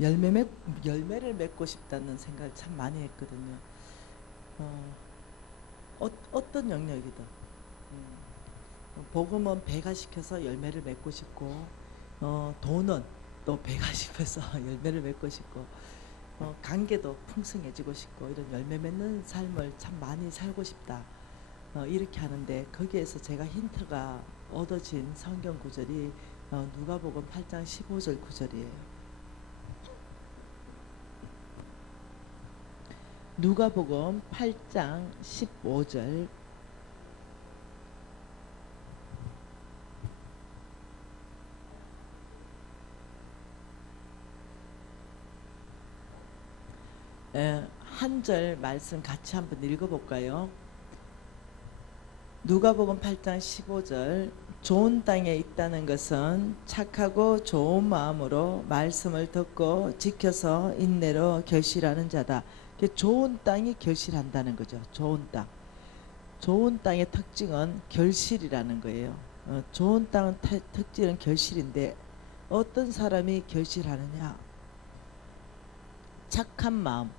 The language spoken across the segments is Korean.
열매 맺, 열매를 맺고 싶다는 생각을 참 많이 했거든요. 어, 어떤 영역이든 복음은 배가 시켜서 열매를 맺고 싶고, 돈은 또 배가 시켜서 열매를 맺고 싶고, 관계도 풍성해지고 싶고, 이런 열매 맺는 삶을 참 많이 살고 싶다. 이렇게 하는데, 거기에서 제가 힌트가 얻어진 성경 구절이 누가복음 8장 15절 구절이에요. 누가복음 8장 15절. 한 절 말씀 같이 한번 읽어볼까요? 누가복음 8장 15절. 좋은 땅에 있다는 것은 착하고 좋은 마음으로 말씀을 듣고 지켜서 인내로 결실하는 자다. 좋은 땅이 결실한다는 거죠. 좋은 땅. 좋은 땅의 특징은 결실이라는 거예요. 좋은 땅의 특징은 결실인데, 어떤 사람이 결실하느냐? 착한 마음.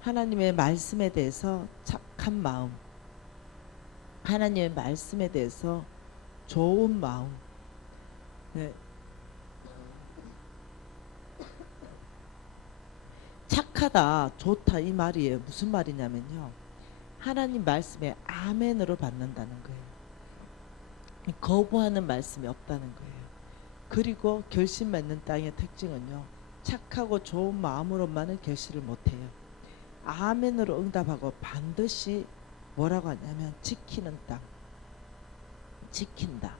하나님의 말씀에 대해서 착한 마음. 하나님의 말씀에 대해서 좋은 마음. 네. 착하다, 좋다 이 말이에요. 무슨 말이냐면요, 하나님 말씀에 아멘으로 받는다는 거예요. 거부하는 말씀이 없다는 거예요. 그리고 결심 맺는 땅의 특징은요, 착하고 좋은 마음으로만은 결실을 못해요. 아멘으로 응답하고 반드시 뭐라고 하냐면 지키는 땅. 지킨다.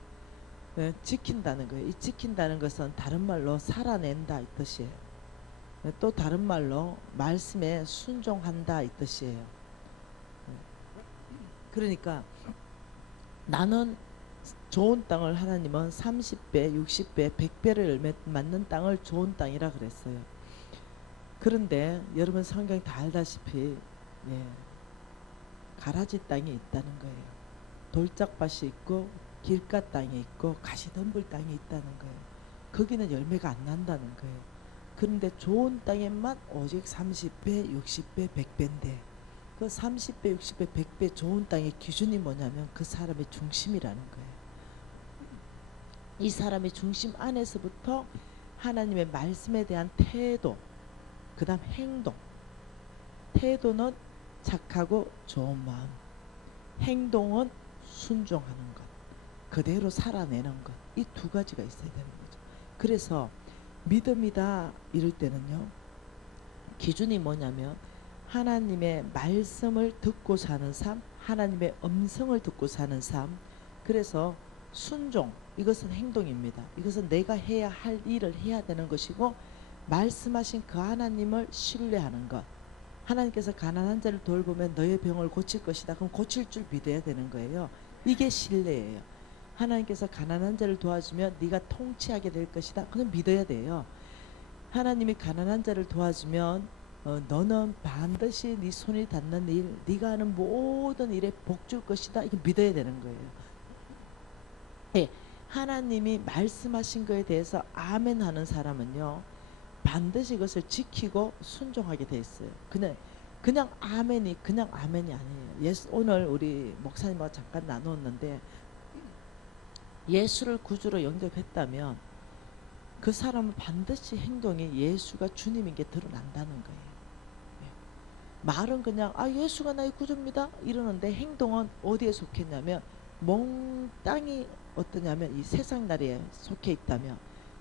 네, 지킨다는 거예요. 이 지킨다는 것은 다른 말로 살아낸다 이 뜻이에요. 네, 또 다른 말로 말씀에 순종한다 이 뜻이에요. 네, 그러니까 나는 좋은 땅을, 하나님은 30배, 60배, 100배를 맞는 땅을 좋은 땅이라 그랬어요. 그런데 여러분 성경 다 알다시피, 예, 가라지 땅이 있다는 거예요. 돌짝밭이 있고 길가 땅이 있고 가시덤불 땅이 있다는 거예요. 거기는 열매가 안 난다는 거예요. 그런데 좋은 땅에만 오직 30배, 60배, 100배인데, 그 30배, 60배, 100배 좋은 땅의 기준이 뭐냐면 그 사람의 중심이라는 거예요. 이 사람의 중심 안에서부터 하나님의 말씀에 대한 태도, 그 다음 행동. 태도는 착하고 좋은 마음, 행동은 순종하는 것, 그대로 살아내는 것. 이 두 가지가 있어야 되는 거죠. 그래서 믿음이다 이럴 때는요, 기준이 뭐냐면 하나님의 말씀을 듣고 사는 삶, 하나님의 음성을 듣고 사는 삶. 그래서 순종, 이것은 행동입니다. 이것은 내가 해야 할 일을 해야 되는 것이고, 말씀하신 그 하나님을 신뢰하는 것. 하나님께서 가난한 자를 돌보면 너의 병을 고칠 것이다. 그럼 고칠 줄 믿어야 되는 거예요. 이게 신뢰예요. 하나님께서 가난한 자를 도와주면 네가 통치하게 될 것이다. 그건 믿어야 돼요. 하나님이 가난한 자를 도와주면 너는 반드시 네 손이 닿는 일, 네가 하는 모든 일에 복 줄 것이다. 이거 믿어야 되는 거예요. 네, 하나님이 말씀하신 거에 대해서 아멘 하는 사람은요, 반드시 그것을 지키고 순종하게 돼 있어요. 그냥 아멘이 그냥 아멘이 아니에요. 오늘 우리 목사님과 잠깐 나누었는데, 예수를 구주로 영접했다면 그 사람은 반드시 행동이 예수가 주님인 게 드러난다는 거예요. 예. 말은 그냥 예수가 나의 구주입니다 이러는데, 행동은 어디에 속했냐면 몽땅이 어떠냐면 이 세상 나라에 속해 있다면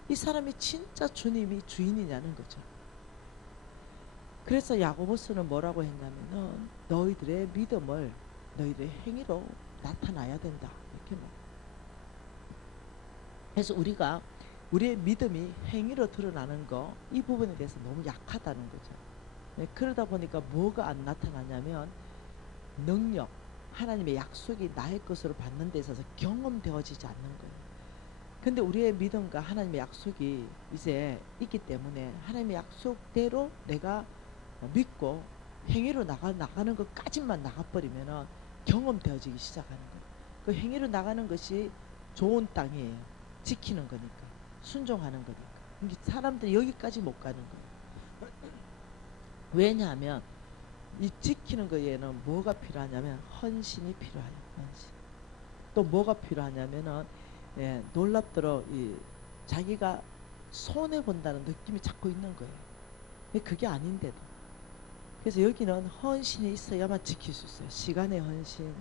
이 사람이 진짜 주님이 주인이냐는 거죠. 그래서 야고보서는 뭐라고 했냐면은 너희들의 믿음을 너희들의 행위로 나타나야 된다 이렇게 말. 그래서 우리가 우리의 믿음이 행위로 드러나는 거, 이 부분에 대해서 너무 약하다는 거죠. 네, 그러다 보니까 뭐가 안 나타나냐면 능력, 하나님의 약속이 나의 것으로 받는 데 있어서 경험되어지지 않는 거예요. 근데 우리의 믿음과 하나님의 약속이 이제 있기 때문에 하나님의 약속대로 내가 믿고 행위로 나가는 것까지만 나가버리면 경험되어지기 시작하는 거예요. 그 행위로 나가는 것이 좋은 땅이에요. 지키는 거니까, 순종하는 거니까. 이게 사람들이 여기까지 못 가는 거예요. 왜냐하면 이 지키는 거에는 뭐가 필요하냐면 헌신이 필요해요. 헌신. 또 뭐가 필요하냐면은 놀랍도록 이 자기가 손해 본다는 느낌이 자꾸 있는 거예요. 그게 아닌데도. 그래서 여기는 헌신이 있어야만 지킬 수 있어요. 시간의 헌신,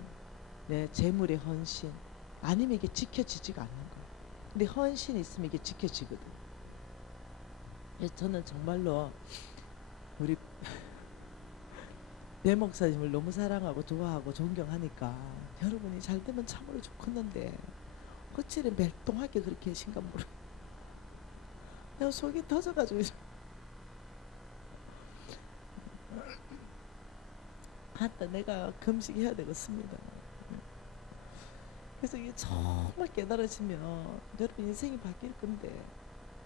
재물의 헌신. 아니면 이게 지켜지지가 않는 거예요. 근데 헌신이 있으면 이게 지켜지거든. 그래서 저는 정말로 우리 배 목사님을 너무 사랑하고 좋아하고 존경하니까 여러분이 잘 되면 참으로 좋겠는데 어찌래 멸동하게 그렇게 하신가 모르. 내가 속이 터져가지고 하다 내가 금식해야 되겠습니다. 그래서 이게 정말 깨달아지면 여러분 인생이 바뀔 건데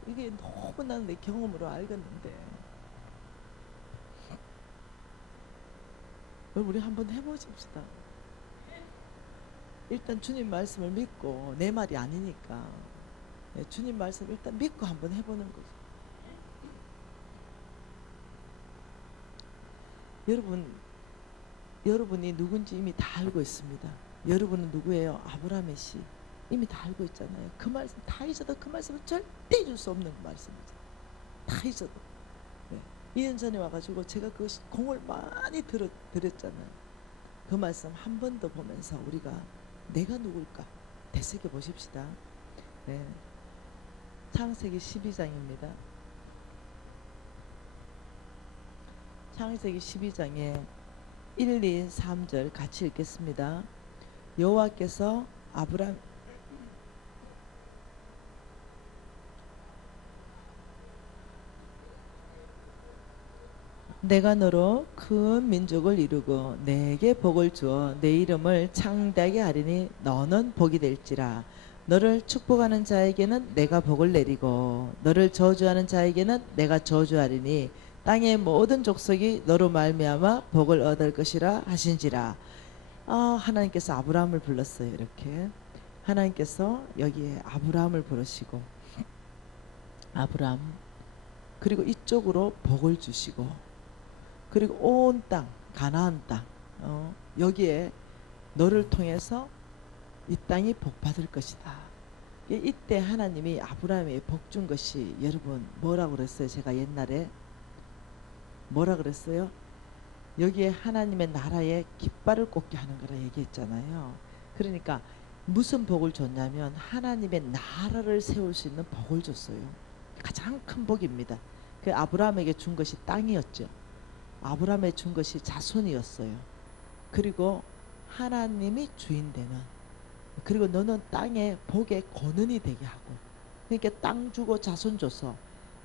이게 너무 나는 내 경험으로 알겠는데 우리 한번 해보십시다. 일단 주님 말씀을 믿고 내 말이 아니니까 주님 말씀 일단 믿고 한번 해보는 거죠. 여러분이 누군지 이미 다 알고 있습니다. 여러분은 누구예요? 아브라함의 씨. 이미 다 알고 있잖아요. 그 말씀 다 잊어도 그 말씀은 절대 잊을 수 없는 말씀이죠. 다 잊어도. 2년 전에 와가지고 제가 그 공을 많이 드렸잖아요. 그 말씀 한 번 더 보면서 우리가 내가 누굴까 되새겨 보십시다. 창세기 12장입니다. 창세기 12장에 1, 2, 3절 같이 읽겠습니다. 여호와께서 아브람 내가 너로 큰 민족을 이루고 내게 복을 주어 내 이름을 창대하게 하리니 너는 복이 될지라. 너를 축복하는 자에게는 내가 복을 내리고 너를 저주하는 자에게는 내가 저주하리니 땅의 모든 족속이 너로 말미암아 복을 얻을 것이라 하신지라. 하나님께서 아브라함을 불렀어요. 이렇게 하나님께서 여기에 아브라함을 부르시고 아브라함 그리고 이쪽으로 복을 주시고 그리고 온 땅 가나안 땅 여기에 너를 통해서 이 땅이 복받을 것이다. 이때 하나님이 아브라함에게 복 준 것이 여러분 뭐라고 그랬어요? 제가 옛날에 뭐라 그랬어요? 여기에 하나님의 나라에 깃발을 꽂게 하는 거라 얘기했잖아요. 그러니까 무슨 복을 줬냐면 하나님의 나라를 세울 수 있는 복을 줬어요. 가장 큰 복입니다. 그 아브라함에게 준 것이 땅이었죠. 아브라함에 준 것이 자손이었어요. 그리고 하나님이 주인 되는 그리고 너는 땅에 복의 권은이 되게 하고 그러니까 땅 주고 자손 줘서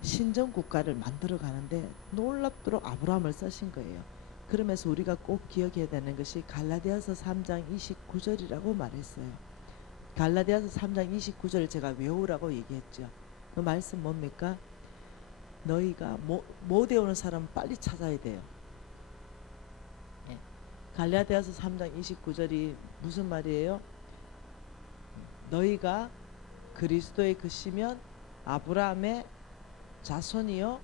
신정 국가를 만들어 가는데 놀랍도록 아브라함을 쓰신 거예요. 그러면서 우리가 꼭 기억해야 되는 것이 갈라디아서 3장 29절이라고 말했어요. 갈라디아서 3장 29절을 제가 외우라고 얘기했죠. 그 말씀 뭡니까? 너희가 못 외우는 사람은 빨리 찾아야 돼요. 갈라디아서 3장 29절이 무슨 말이에요? 너희가 그리스도의 것이면 아브라함의 자손이요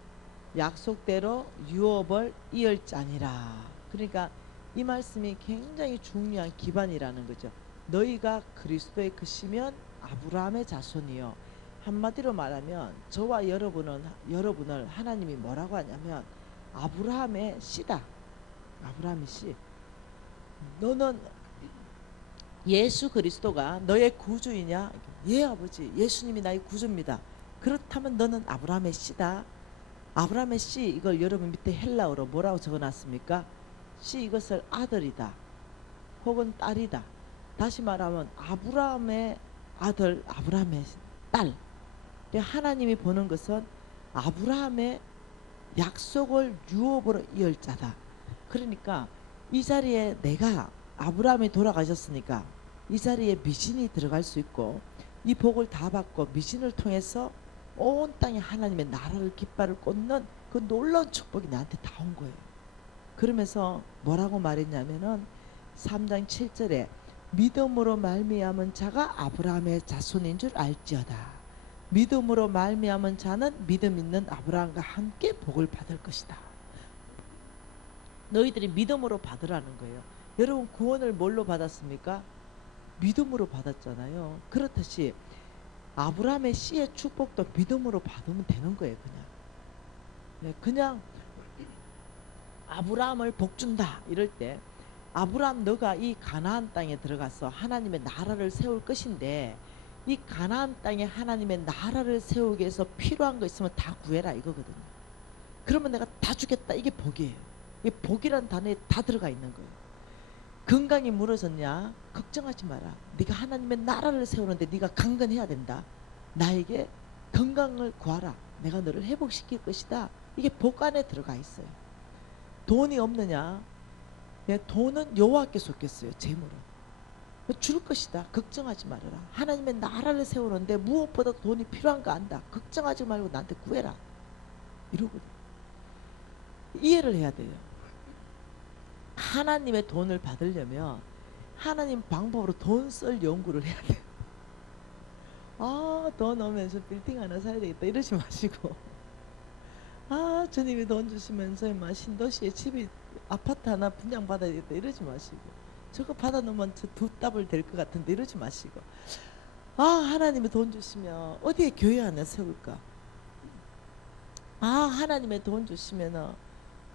약속대로 유업을 이을자니라. 그러니까 이 말씀이 굉장히 중요한 기반이라는 거죠. 너희가 그리스도의 것이면 아브라함의 자손이요. 한마디로 말하면 저와 여러분을 하나님이 뭐라고 하냐면 아브라함의 씨다. 아브라함의 씨. 너는 예수 그리스도가 너의 구주이냐? 예 아버지 예수님이 나의 구주입니다. 그렇다면 너는 아브라함의 씨다. 아브라함의 씨 이걸 여러분 밑에 헬라어로 뭐라고 적어놨습니까? 씨 이것을 아들이다 혹은 딸이다. 다시 말하면 아브라함의 아들 아브라함의 딸. 하나님이 보는 것은 아브라함의 약속을 유업으로 이을 자다. 그러니까 이 자리에 내가 아브라함이 돌아가셨으니까 이 자리에 미신이 들어갈 수 있고 이 복을 다 받고 미신을 통해서 온 땅에 하나님의 나라를 깃발을 꽂는 그 놀라운 축복이 나한테 다 온 거예요. 그러면서 뭐라고 말했냐면은 3장 7절에 믿음으로 말미암은 자가 아브라함의 자손인 줄 알지어다. 믿음으로 말미암은 자는 믿음 있는 아브라함과 함께 복을 받을 것이다. 너희들이 믿음으로 받으라는 거예요. 여러분 구원을 뭘로 받았습니까? 믿음으로 받았잖아요. 그렇듯이 아브라함의 씨의 축복도 믿음으로 받으면 되는 거예요. 그냥 아브라함을 복준다 이럴 때, 아브라함 너가 이 가나안 땅에 들어가서 하나님의 나라를 세울 것인데, 이 가나안 땅에 하나님의 나라를 세우기 위해서 필요한 거 있으면 다 구해라 이거거든요. 그러면 내가 다 주겠다, 이게 복이에요. 이 복이란 단어에 다 들어가 있는 거예요. 건강이 무너졌냐? 걱정하지 마라. 네가 하나님의 나라를 세우는데 네가 강건해야 된다. 나에게 건강을 구하라. 내가 너를 회복시킬 것이다. 이게 복 안에 들어가 있어요. 돈이 없느냐? 돈은 여호와께 속겠어요. 재물은 줄 것이다. 걱정하지 말아라. 하나님의 나라를 세우는데 무엇보다 돈이 필요한 거 안다. 걱정하지 말고 나한테 구해라. 이러거든. 이해를 해야 돼요. 하나님의 돈을 받으려면 하나님 방법으로 돈 쓸 연구를 해야 돼요. 아, 돈 오면서 빌딩 하나 사야 되겠다 이러지 마시고, 아, 주님이 돈 주시면서 신도시에 집이 아파트 하나 분양받아야 되겠다 이러지 마시고, 저거 받아놓으면 저 두 답을 될 것 같은데 이러지 마시고, 아, 하나님이 돈 주시면 어디에 교회 하나 세울까? 아, 하나님의 돈 주시면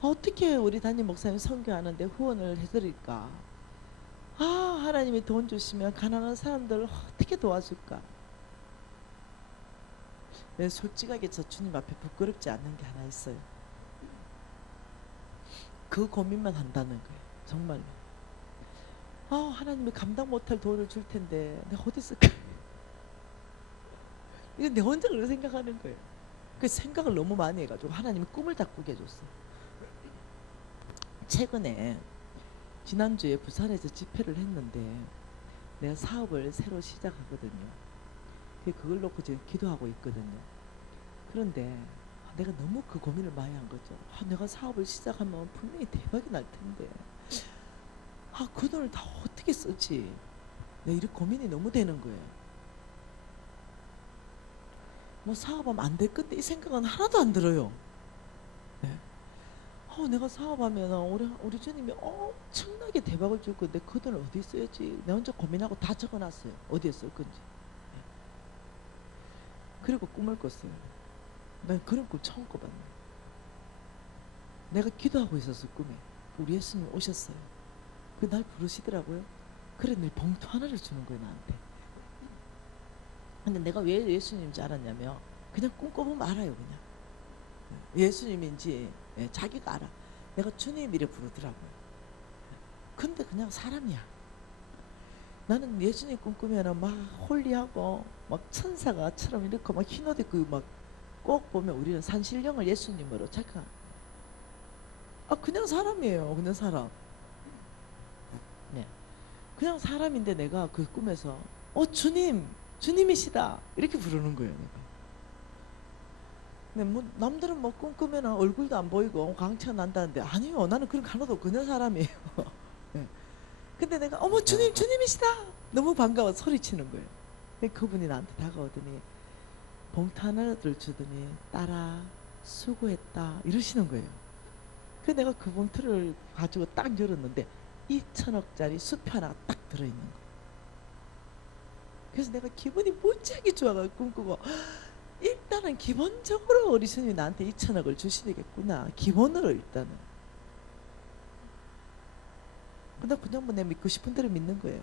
어떻게 우리 담임 목사님 선교하는데 후원을 해드릴까? 아, 하나님이 돈 주시면 가난한 사람들 어떻게 도와줄까? 솔직하게 저 주님 앞에 부끄럽지 않는 게 하나 있어요. 그 고민만 한다는 거예요. 정말로. 아, 하나님이 감당 못할 돈을 줄 텐데 내가 어디 쓸까? 이거 내 혼자 그렇게 생각하는 거예요. 그 생각을 너무 많이 해가지고 하나님이 꿈을 다 꾸게 해줬어요. 최근에 지난주에 부산에서 집회를 했는데 내가 사업을 새로 시작하거든요. 그걸 놓고 지금 기도하고 있거든요. 그런데 내가 너무 그 고민을 많이 한 거죠. 아, 내가 사업을 시작하면 분명히 대박이 날 텐데, 아, 그 돈을 다 어떻게 쓰지? 내가 이렇게 고민이 너무 되는 거예요. 뭐 사업하면 안 될 건데 이 생각은 하나도 안 들어요. 네. 내가 사업하면 우리 주님이 엄청나게 대박을 줄 건데 그 돈을 어디에 써야지? 내가 혼자 고민하고 다 적어놨어요. 어디에 쓸 건지. 네. 그리고 꿈을 꿨어요. 난 그런 꿈 처음 꿔봤네. 내가 기도하고 있었어. 꿈에 우리 예수님 오셨어요. 그 날 부르시더라고요. 그래, 늘 봉투 하나를 주는 거예요, 나한테. 근데 내가 왜 예수님인지 알았냐면 그냥 꿈꿔보면 알아요. 그냥 예수님인지 자기가 알아. 내가 주님 이래 부르더라고요. 근데 그냥 사람이야. 나는 예수님 꿈꾸면 막 홀리하고 막 천사가처럼 이렇게 막 흰 옷 입고 막, 꼭 보면 우리는 산신령을 예수님으로 착각. 아, 그냥 사람이에요. 그냥 사람. 네. 그냥 사람인데 내가 그 꿈에서 주님이시다 이렇게 부르는 거예요. 내가. 근데 뭐 남들은 뭐 꿈꾸면 얼굴도 안 보이고 광채가 난다는데, 아니요, 나는 그런 거 하나도 그냥 사람이에요. 네. 근데 내가 어머 주님이시다 너무 반가워 소리치는 거예요. 그분이 나한테 다가오더니 봉투 하나를 주더니 딸아 수고했다 이러시는 거예요. 그래서 내가 그 봉투를 가지고 딱 열었는데 2천억짜리 수표 하나가 딱 들어있는 거예요. 그래서 내가 기분이 무지하게 좋아가지고 꿈꾸고, 일단은 기본적으로 우리 주님이 나한테 2천억을 주시겠구나. 기본으로 일단은. 나 그냥 뭐 내 믿고 싶은 대로 믿는 거예요.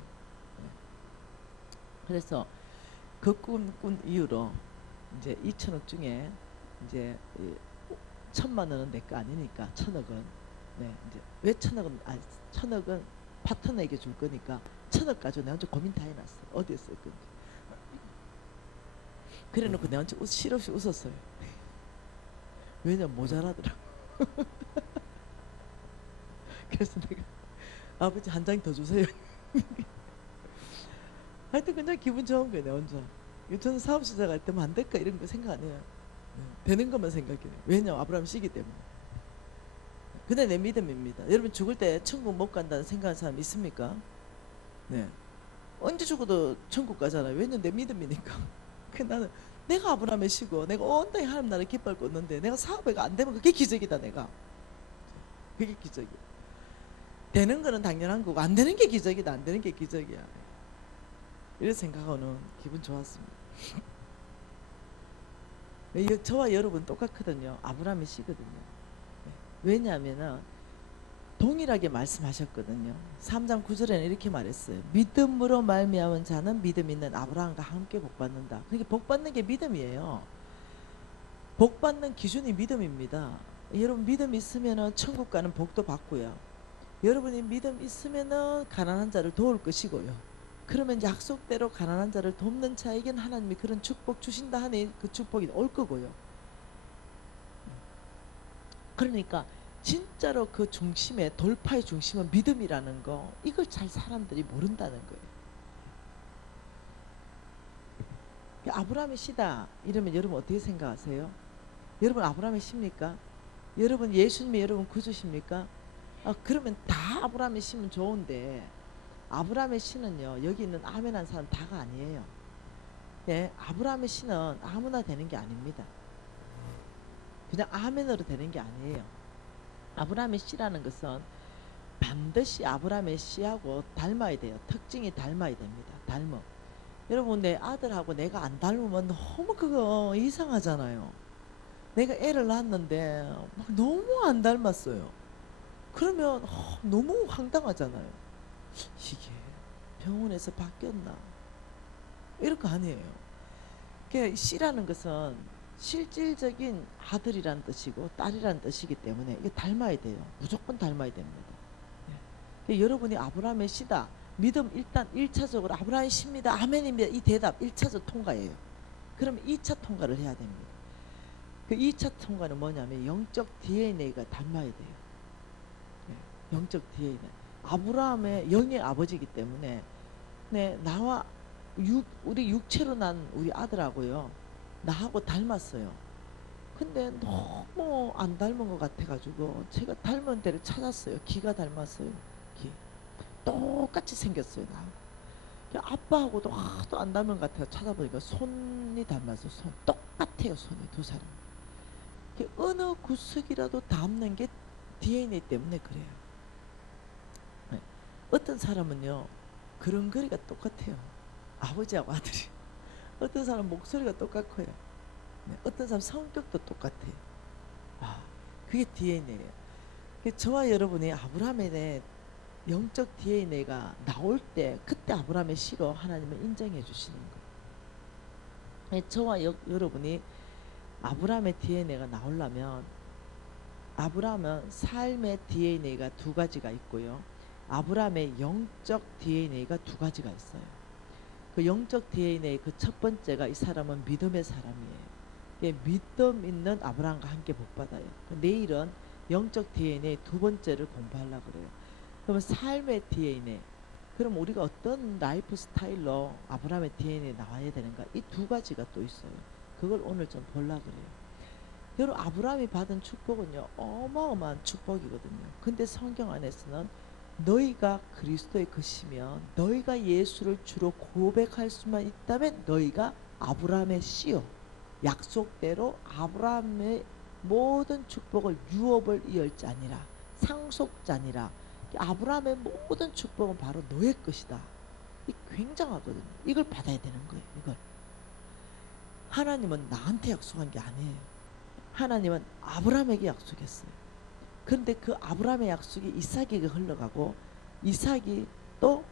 그래서 그 꿈 꾼 이후로 이제 2천억 중에 이제 1,000만 원은 내 거 아니니까 1,000억은, 네, 이제 왜 1,000억은 파트너에게 줄 거니까 1,000억 가지고 내가 혼자 고민 다 해놨어. 어디에 쓸 건지. 그래놓고 내가 혼자 실없이 웃었어요. 왜냐면 모자라더라고. 그래서 내가 아버지 한 장 더 주세요. 하여튼 그냥 기분 좋은 거예요. 내 혼자. 저는 사업 시작할 때만 안 될까 이런 거 생각 안 해요. 되는 것만 생각해요. 왜냐면 아브라함 씨기 때문에. 그게 내 믿음입니다. 여러분 죽을 때 천국 못 간다는 생각하는 사람 있습니까? 네. 언제 죽어도 천국 가잖아요. 왜냐면 내 믿음이니까. 나는 내가 아브라함의 시고 내가 온 땅에 하나님 나라를 기뻐할 거 없는데 내가 사업회가 안 되면 그게 기적이다. 내가 그게 기적이야. 되는 거는 당연한 거고 안 되는 게 기적이다. 안 되는 게 기적이야. 이런 생각하고는 기분 좋았습니다. 저와 여러분 똑같거든요. 아브라함의 씨거든요. 왜냐하면 동일하게 말씀하셨거든요. 3장 9절에는 이렇게 말했어요. 믿음으로 말미암은 자는 믿음 있는 아브라함과 함께 복받는다. 그게 복받는 게 믿음이에요. 복받는 기준이 믿음입니다. 여러분 믿음 있으면 천국 가는 복도 받고요. 여러분이 믿음 있으면 가난한 자를 도울 것이고요. 그러면 약속대로 가난한 자를 돕는 자에겐 하나님이 그런 축복 주신다 하니 그 축복이 올 거고요. 그러니까 진짜로 그 중심에 돌파의 중심은 믿음이라는 거, 이걸 잘 사람들이 모른다는 거예요. 아브라함의 씨다 이러면 여러분 어떻게 생각하세요? 여러분 아브라함의 씨입니까? 여러분 예수님이 여러분 구주십니까? 그러면 다 아브라함의 씨면 좋은데 아브라함의 씨는요 여기 있는 아멘한 사람 다가 아니에요. 예, 아브라함의 씨는 아무나 되는 게 아닙니다. 그냥 아멘으로 되는 게 아니에요. 아브라함의 씨라는 것은 반드시 아브라함의 씨하고 닮아야 돼요. 특징이 닮아야 됩니다. 닮음. 여러분 내 아들하고 내가 안 닮으면 너무 그거 이상하잖아요. 내가 애를 낳았는데 막 너무 안 닮았어요. 그러면 너무 황당하잖아요. 이게 병원에서 바뀌었나? 이럴 거 아니에요. 그러니까 씨라는 것은 실질적인 아들이란 뜻이고 딸이란 뜻이기 때문에 이게 닮아야 돼요. 무조건 닮아야 됩니다. 그러니까 여러분이 아브라함의 씨다. 믿음 일단 1차적으로 아브라함의 씨입니다. 아멘입니다. 이 대답 1차적 통과예요. 그러면 2차 통과를 해야 됩니다. 그 2차 통과는 뭐냐면 영적 DNA가 닮아야 돼요. 영적 DNA. 아브라함의 영의 아버지이기 때문에 나와 우리 육체로 난 우리 아들하고요. 나하고 닮았어요. 근데 너무 안 닮은 것 같아가지고 제가 닮은 데를 찾았어요. 기가 닮았어요. 기. 똑같이 생겼어요. 나하고. 아빠하고도 하도 안 닮은 것 같아서 찾아보니까 손이 닮았어요. 손. 똑같아요. 손이 두 사람. 어느 구석이라도 닮는 게 DNA 때문에 그래요. 어떤 사람은요 그런거리가 똑같아요. 아버지하고 아들이. 어떤 사람 목소리가 똑같고요. 어떤 사람 성격도 똑같아요. 그게 DNA예요. 저와 여러분이 아브라함의 영적 DNA가 나올 때 그때 아브라함의 씨로 하나님은 인정해 주시는 거예요. 저와 여러분이 아브라함의 DNA가 나오려면 아브라함은 삶의 DNA가 두 가지가 있고요. 아브라함의 영적 DNA가 두 가지가 있어요. 그 영적 DNA 그 첫 번째가 이 사람은 믿음의 사람이에요. 믿음 있는 아브라함과 함께 복받아요. 내일은 영적 DNA 두 번째를 공부하려고 그래요. 그러면 삶의 DNA. 그럼 우리가 어떤 라이프 스타일로 아브라함의 DNA 나와야 되는가? 이 두 가지가 또 있어요. 그걸 오늘 좀 보려고 그래요. 여러분 아브라함이 받은 축복은요 어마어마한 축복이거든요. 근데 성경 안에서는 너희가 그리스도의 것이면 너희가 예수를 주로 고백할 수만 있다면 너희가 아브라함의 씨요 약속대로 아브라함의 모든 축복을 유업을 이을자니라 상속자니라. 아브라함의 모든 축복은 바로 너의 것이다. 이 굉장하거든요. 이걸 받아야 되는 거예요. 이걸 하나님은 나한테 약속한 게 아니에요. 하나님은 아브라함에게 약속했어요. 그런데 그 아브라함의 약속이 이삭에게 흘러가고 이삭이 또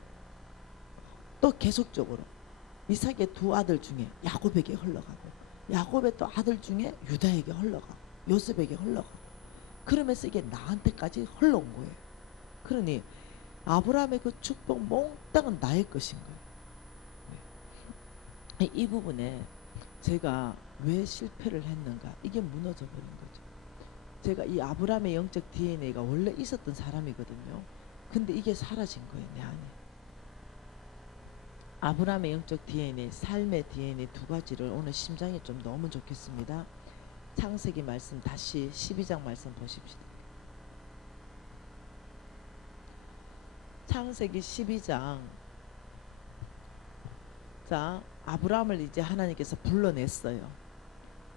계속적으로 이삭의 두 아들 중에 야곱에게 흘러가고 야곱의 또 아들 중에 유다에게 흘러가고 요셉에게 흘러가고 그러면서 이게 나한테까지 흘러온 거예요. 그러니 아브라함의 그 축복 몽땅은 나의 것인 거예요. 이 부분에 제가 왜 실패를 했는가 이게 무너져 버린 거죠. 제가 이 아브라함의 영적 DNA가 원래 있었던 사람이거든요. 근데 이게 사라진 거예요. 내 안에. 아브라함의 영적 DNA, 삶의 DNA 두 가지를 오늘 심장에 좀 넣으면 좋겠습니다. 창세기 말씀 다시 12장 말씀 보십시다. 창세기 12장 자, 아브라함을 이제 하나님께서 불러냈어요.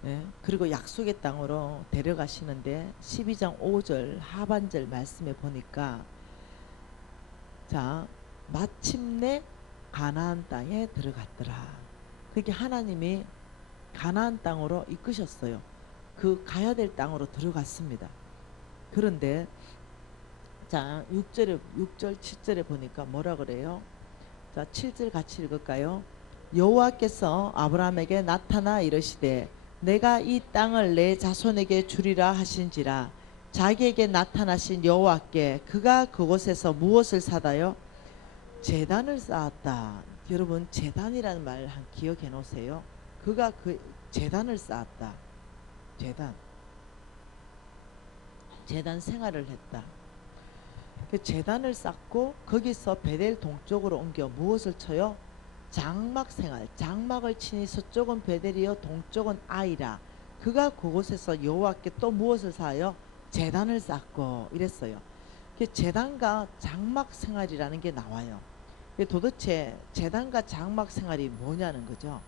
예, 그리고 약속의 땅으로 데려가시는데 12장 5절 하반절 말씀에 보니까 자, 마침내 가나안 땅에 들어갔더라. 그게 하나님이 가나안 땅으로 이끄셨어요. 그 가야 될 땅으로 들어갔습니다. 그런데 자, 6절 7절에 보니까 뭐라 그래요? 자, 7절 같이 읽을까요? 여호와께서 아브라함에게 나타나 이르시되 내가 이 땅을 내 자손에게 주리라 하신지라. 자기에게 나타나신 여호와께 그가 그곳에서 무엇을 사다요? 제단을 쌓았다. 여러분, 제단이라는 말 한 기억해 놓으세요. 그가 그 제단을 쌓았다. 제단 생활을 했다. 그 제단을 쌓고 거기서 베델 동쪽으로 옮겨 무엇을 쳐요? 장막 생활. 장막을 치니 서쪽은 베델이요 동쪽은 아이라. 그가 그곳에서 여호와께 또 무엇을 쌓아요? 제단을 쌓고 이랬어요. 그 제단과 장막 생활이라는 게 나와요. 도대체 제단과 장막 생활이 뭐냐는 거죠.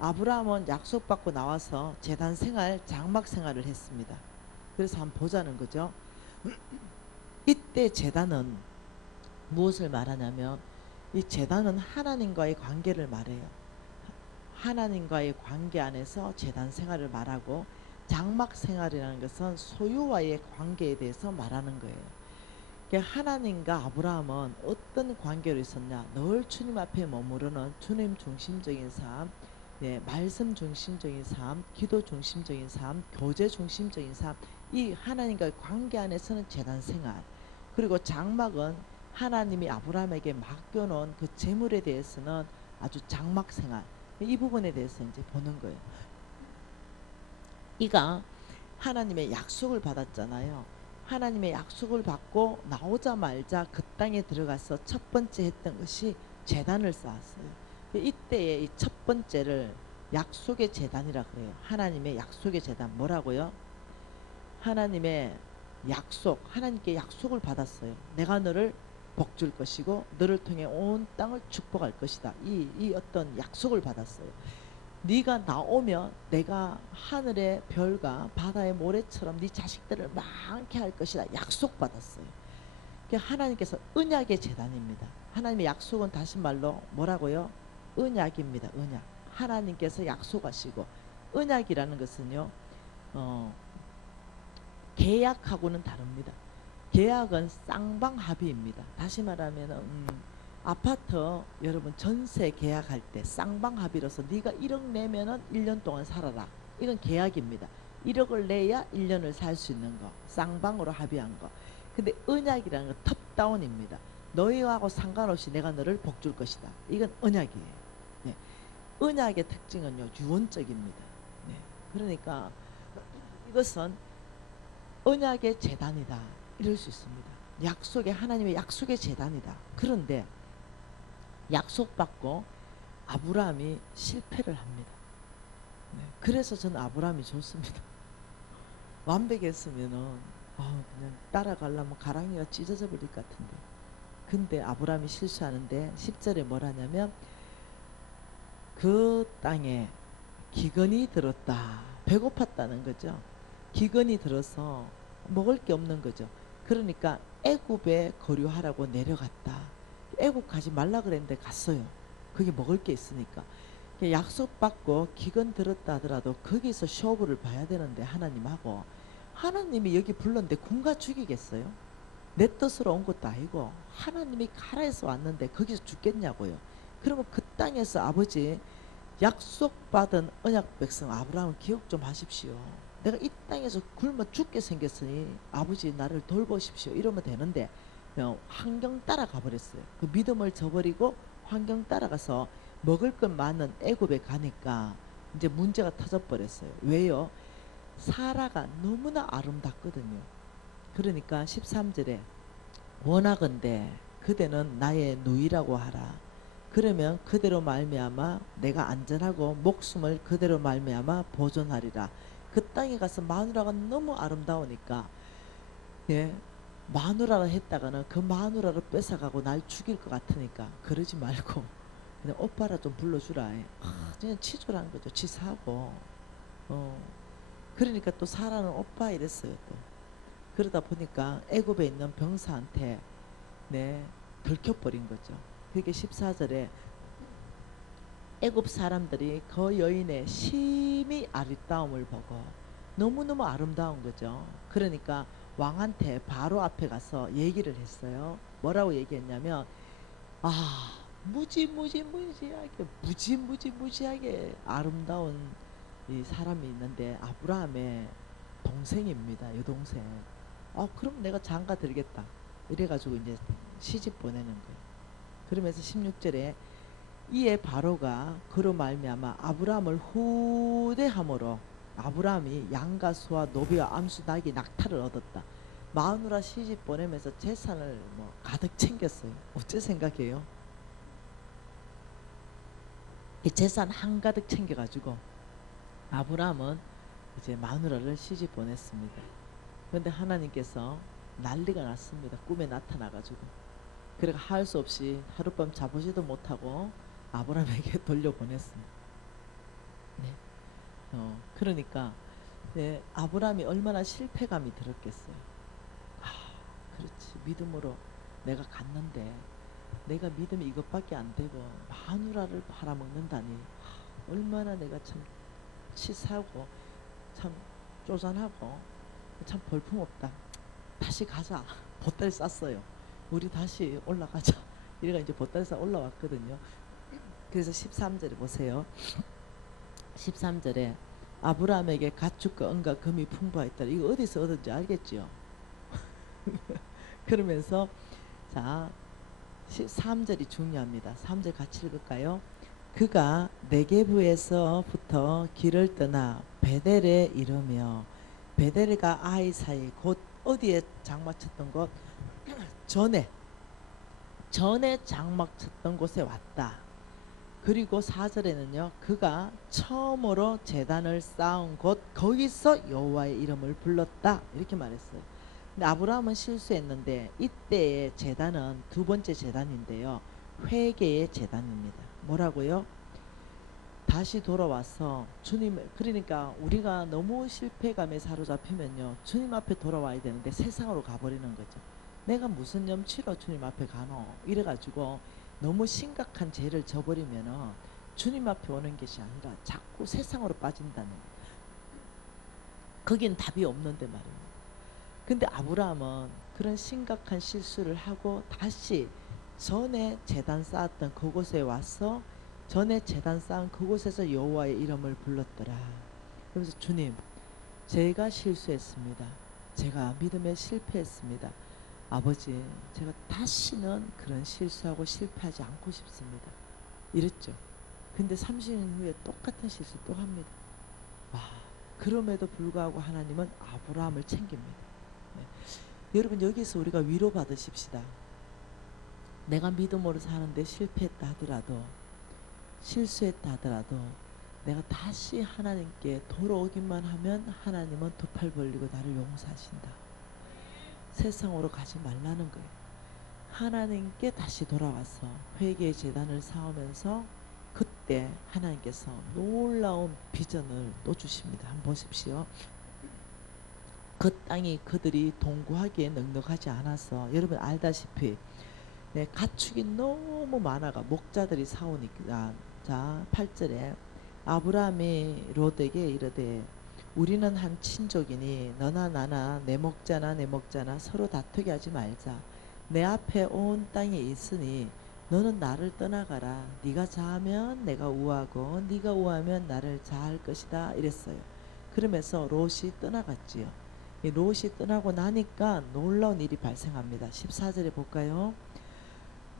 아브라함은 약속받고 나와서 제단 생활, 장막 생활을 했습니다. 그래서 한번 보자는 거죠. 이때 제단은 무엇을 말하냐면 이 제단은 하나님과의 관계를 말해요. 하나님과의 관계 안에서 제단 생활을 말하고 장막 생활이라는 것은 소유와의 관계에 대해서 말하는 거예요. 하나님과 아브라함은 어떤 관계로 있었냐? 늘 주님 앞에 머무르는 주님 중심적인 삶, 예, 말씀 중심적인 삶, 기도 중심적인 삶, 교제 중심적인 삶, 이 하나님과의 관계 안에서는 제단 생활. 그리고 장막은 하나님이 아브라함에게 맡겨놓은 그 재물에 대해서는 아주 장막 생활. 이 부분에 대해서 이제 보는 거예요. 이가 하나님의 약속을 받았잖아요. 하나님의 약속을 받고 나오자마자 그 땅에 들어가서 첫 번째 했던 것이 제단을 쌓았어요. 이때의 이 첫 번째를 약속의 제단이라 그래요. 하나님의 약속의 제단. 뭐라고요? 하나님의 약속, 하나님께 약속을 받았어요. 내가 너를 복 줄 것이고 너를 통해 온 땅을 축복할 것이다. 이 어떤 약속을 받았어요. 네가 나오면 내가 하늘의 별과 바다의 모래처럼 네 자식들을 많게 할 것이다. 약속받았어요. 하나님께서 언약의 제단입니다. 하나님의 약속은 다시 말로 뭐라고요? 언약입니다. 언약. 하나님께서 약속하시고, 언약이라는 것은요 계약하고는 다릅니다. 계약은 쌍방합의입니다. 다시 말하면 아파트 여러분 전세 계약할 때 쌍방합의로서 네가 1억 내면은 1년 동안 살아라. 이건 계약입니다. 1억을 내야 1년을 살 수 있는 거. 쌍방으로 합의한 거. 근데 언약이라는 건 톱다운입니다. 너희하고 상관없이 내가 너를 복 줄 것이다. 이건 언약이에요. 네. 언약의 특징은요 유언적입니다. 네. 그러니까 이것은 언약의 제단이다. 이럴 수 있습니다. 약속의 하나님의 약속의 제단이다. 그런데 약속받고 아브라함이 실패를 합니다. 네. 그래서 저는 아브라함이 좋습니다. 완벽했으면은 그냥 따라가려면 가랑이가 찢어져 버릴 것 같은데. 근데 아브라함이 실수하는데 10절에 뭐라냐면 그 땅에 기근이 들었다. 배고팠다는 거죠. 기근이 들어서 먹을 게 없는 거죠. 그러니까 애굽에 거류하라고 내려갔다. 애굽 가지 말라 그랬는데 갔어요. 그게 먹을 게 있으니까. 약속받고 기근 들었다 하더라도 거기서 쇼부를 봐야 되는데 하나님하고 하나님이 여기 불렀는데 군가 죽이겠어요? 내 뜻으로 온 것도 아니고 하나님이 가라 해서 왔는데 거기서 죽겠냐고요. 그러면 그 땅에서 아버지 약속받은 언약 백성 아브라함 기억 좀 하십시오. 내가 이 땅에서 굶어 죽게 생겼으니 아버지 나를 돌보십시오. 이러면 되는데 환경 따라가 버렸어요. 그 믿음을 저버리고 환경 따라가서 먹을 것 많은 애굽에 가니까 이제 문제가 터져 버렸어요. 왜요? 사라가 너무나 아름답거든요. 그러니까 13절에 원하건대 그대는 나의 누이라고 하라. 그러면 그대로 말미암아 내가 안전하고 목숨을 그대로 말미암아 보존하리라. 그 땅에 가서 마누라가 너무 아름다우니까 예, 마누라를 했다가는 그 마누라를 뺏어가고 날 죽일 것 같으니까 그러지 말고 근데 오빠라 좀 불러주라. 그냥 치졸한 거죠. 치사하고. 그러니까 또 사라는 오빠 이랬어요. 또 그러다 보니까 애굽에 있는 병사한테 네 들켜버린 거죠. 그게 14절에 애굽 사람들이 그 여인의 심히 아리따움을 보고 너무너무 아름다운 거죠. 그러니까 왕한테 바로 앞에 가서 얘기를 했어요. 뭐라고 얘기했냐면 무지무지하게 아름다운 이 사람이 있는데 아브라함의 동생입니다. 여동생. 그럼 내가 장가 들겠다. 이래가지고 이제 시집 보내는 거예요. 그러면서 16절에 이에 바로가 그로 말미암아 아브라함을 후대함으로 아브라함이 양과 소와 노비와 암수 나귀 낙타를 얻었다. 마누라 시집 보내면서 재산을 뭐 가득 챙겼어요. 어째 생각해요? 이 재산 한가득 챙겨가지고 아브라함은 이제 마누라를 시집 보냈습니다. 그런데 하나님께서 난리가 났습니다. 꿈에 나타나가지고. 그러니까 할 수 없이 하룻밤 자보지도 못하고 아브라함에게 돌려보냈습니다. 네. 그러니까 네, 아브라함이 얼마나 실패감이 들었겠어요. 그렇지. 믿음으로 내가 갔는데 내가 믿음이 이것밖에 안 되고 마누라를 팔아먹는다니 얼마나 내가 참 치사하고 참 쪼잔하고 참 볼품없다. 다시 가자. 보따리 쌌어요. 우리 다시 올라가자. 이래가 이제 보따리 싸 올라왔거든요. 그래서 13절에 보세요. 13절에 아브라함에게 가축과 은과 금이 풍부하였다. 이거 어디서 얻은지 알겠죠? 그러면서 자 13절이 중요합니다. 3절 같이 읽을까요? 그가 네게부에서부터 길을 떠나 베델에 이르며 베델과 아이 사이 곧 어디에 장막 쳤던 곳? 전에 장막 쳤던 곳에 왔다. 그리고 4절에는요. 그가 처음으로 제단을 쌓은 곳 거기서 여호와의 이름을 불렀다. 이렇게 말했어요. 근데 아브라함은 실수했는데 이때의 제단은 두 번째 제단인데요. 회개의 제단입니다. 뭐라고요? 다시 돌아와서 주님, 그러니까 우리가 너무 실패감에 사로잡히면요. 주님 앞에 돌아와야 되는데 세상으로 가버리는 거죠. 내가 무슨 염치로 주님 앞에 가노? 이래가지고 너무 심각한 죄를 저버리면은 주님 앞에 오는 것이 아니라 자꾸 세상으로 빠진다는 거예요. 거긴 답이 없는데 말입니다. 근데 아브라함은 그런 심각한 실수를 하고 다시 전에 제단 쌓았던 그곳에 와서 전에 제단 쌓은 그곳에서 여호와의 이름을 불렀더라. 그러면서 주님, 제가 실수했습니다. 제가 믿음에 실패했습니다. 아버지, 제가 다시는 그런 실수하고 실패하지 않고 싶습니다. 이랬죠. 근데 30년 후에 똑같은 실수 또 합니다. 그럼에도 불구하고 하나님은 아브라함을 챙깁니다. 네. 여러분 여기서 우리가 위로받으십시다. 내가 믿음으로 사는데 실패했다 하더라도 실수했다 하더라도 내가 다시 하나님께 돌아오기만 하면 하나님은 두 팔 벌리고 나를 용서하신다. 세상으로 가지 말라는 거예요. 하나님께 다시 돌아와서 회개의 제단을 쌓으면서 그때 하나님께서 놀라운 비전을 또 주십니다. 한번 보십시오. 그 땅이 그들이 동구하기에 넉넉하지 않아서 여러분 알다시피 네, 가축이 너무 많아가 목자들이 사오니까 자 8절에 아브라함이 롯에게 이르되 우리는 한 친족이니 너나 나나 내 목자나 내 목자나 서로 다투게 하지 말자. 내 앞에 온 땅에 있으니 너는 나를 떠나가라. 네가 자하면 내가 우하고 네가 우하면 나를 자할 것이다. 이랬어요. 그러면서 롯이 떠나갔지요. 이 롯이 떠나고 나니까 놀라운 일이 발생합니다. 14절에 볼까요?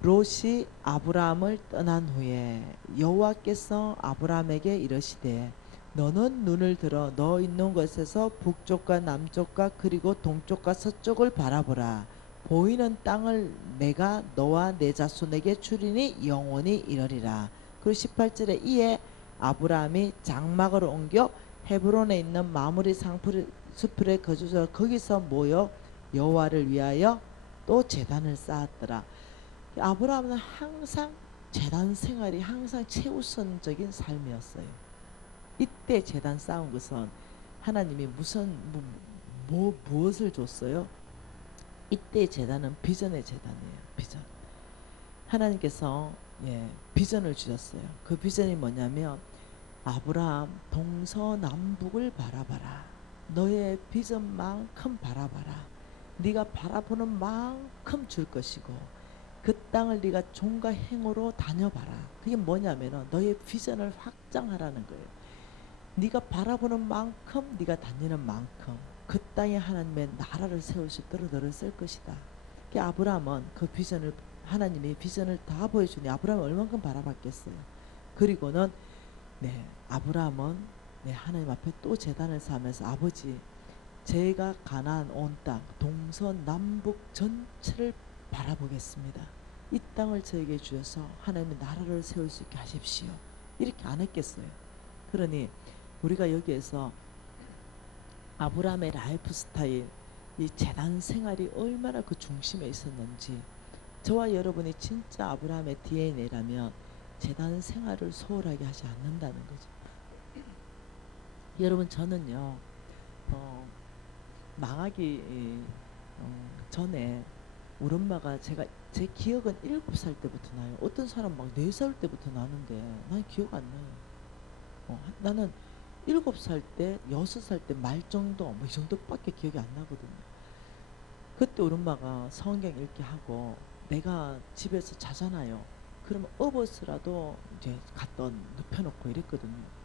롯이 아브라함을 떠난 후에 여호와께서 아브라함에게 이르시되 너는 눈을 들어 너 있는 곳에서 북쪽과 남쪽과 그리고 동쪽과 서쪽을 바라보라. 보이는 땅을 내가 너와 내 자손에게 주리니 영원히 이르리라. 그리고 18절에 이에 아브라함이 장막을 옮겨 헤브론에 있는 마므리 숲풀에 거주서 거기서 모여 여호와를 위하여 또 제단을 쌓았더라. 아브라함은 항상 재단 생활이 항상 최우선적인 삶이었어요. 이때 재단 쌓은 것은 하나님이 무엇을 줬어요? 이때 재단은 비전의 재단이에요. 비전. 하나님께서 비전을 주셨어요. 그 비전이 뭐냐면 아브라함 동서남북을 바라봐라. 너의 비전만큼 바라봐라. 네가 바라보는 만큼 줄 것이고 그 땅을 네가 종과 행으로 다녀봐라. 그게 뭐냐면은 너의 비전을 확장하라는 거예요. 네가 바라보는 만큼 네가 다니는 만큼 그 땅에 하나님의 나라를 세울 수 있도록 너를 쓸 것이다. 그 아브라함은 그 비전을 하나님이 비전을 다 보여주니 아브라함은 얼만큼 바라봤겠어요. 그리고는 아브라함은 하나님 앞에 또 제단을 쌓으면서 아버지 제가 가나안 온 땅 동서남북 전체를 바라보겠습니다. 이 땅을 저에게 주셔서 하나님의 나라를 세울 수 있게 하십시오. 이렇게 안 했겠어요. 그러니 우리가 여기에서 아브라함의 라이프 스타일, 이 재단 생활이 얼마나 그 중심에 있었는지, 저와 여러분이 진짜 아브라함의 DNA라면 재단 생활을 소홀하게 하지 않는다는 거죠. 여러분 저는요 망하기 전에 우리 엄마가 제 기억은 7살 때부터 나요. 어떤 사람 막 4살 때부터 나는데 난 기억 안 나요. 나는 7살 때, 6살 때 말 정도 뭐 이 정도밖에 기억이 안 나거든요. 그때 우리 엄마가 성경 읽게 하고 내가 집에서 자잖아요. 그러면 업어서라도 이제 갖다 눕혀놓고 이랬거든요.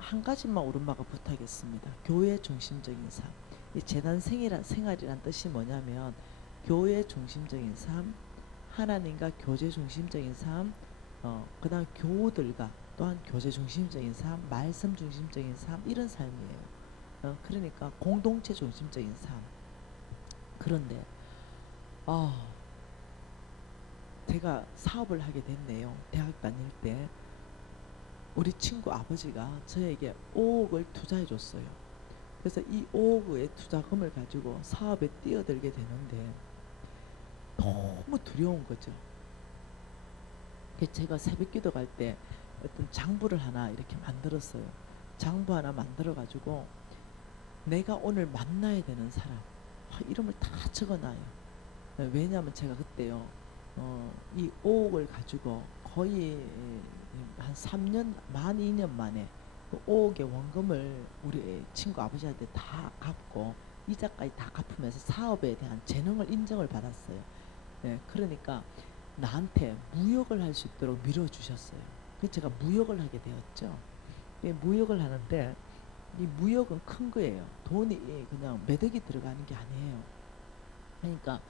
한 가지만 우리 엄마가 부탁했습니다. 교회 중심적인 삶. 이 재단 생활이란 뜻이 뭐냐면 교회 중심적인 삶, 하나님과 교제 중심적인 삶, 그 다음 교우들과 또한 교제 중심적인 삶, 말씀 중심적인 삶, 이런 삶이에요. 그러니까 공동체 중심적인 삶. 그런데 제가 사업을 하게 됐네요. 대학 다닐 때 우리 친구 아버지가 저에게 5억을 투자해 줬어요. 그래서 이 5억의 투자금을 가지고 사업에 뛰어들게 되는데 너무 두려운 거죠. 제가 새벽기도 갈 때 어떤 장부를 하나 이렇게 만들었어요. 장부 하나 만들어 가지고 내가 오늘 만나야 되는 사람 이름을 다 적어놔요. 왜냐하면 제가 그때요 이 5억을 가지고 거의 한 3년 만 2년 만에 그 5억의 원금을 우리 친구 아버지한테 다 갚고 이자까지 다 갚으면서 사업에 대한 재능을 인정을 받았어요. 그러니까 나한테 무역을 할 수 있도록 밀어주셨어요. 그래서 제가 무역을 하게 되었죠. 무역을 하는데 이 무역은 큰 거예요. 돈이 그냥 매덕이 들어가는 게 아니에요. 그러니까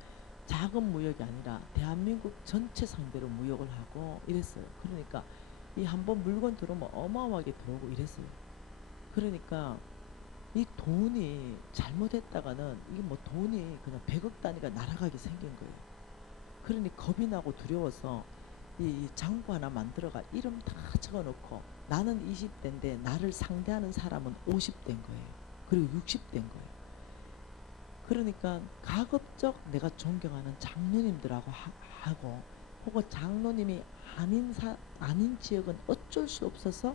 작은 무역이 아니라 대한민국 전체 상대로 무역을 하고 이랬어요. 그러니까 이 한번 물건 들어오면 어마어마하게 들어오고 이랬어요. 그러니까 이 돈이 잘못했다가는 이게 뭐 돈이 그냥 100억 단위가 날아가게 생긴 거예요. 그러니 겁이 나고 두려워서 이 장부 하나 만들어가 이름 다 적어놓고 나는 20대인데 나를 상대하는 사람은 50대인 거예요. 그리고 60대인 거예요. 그러니까 가급적 내가 존경하는 장로님들하고 하고 혹은 장로님이 아닌 지역은 어쩔 수 없어서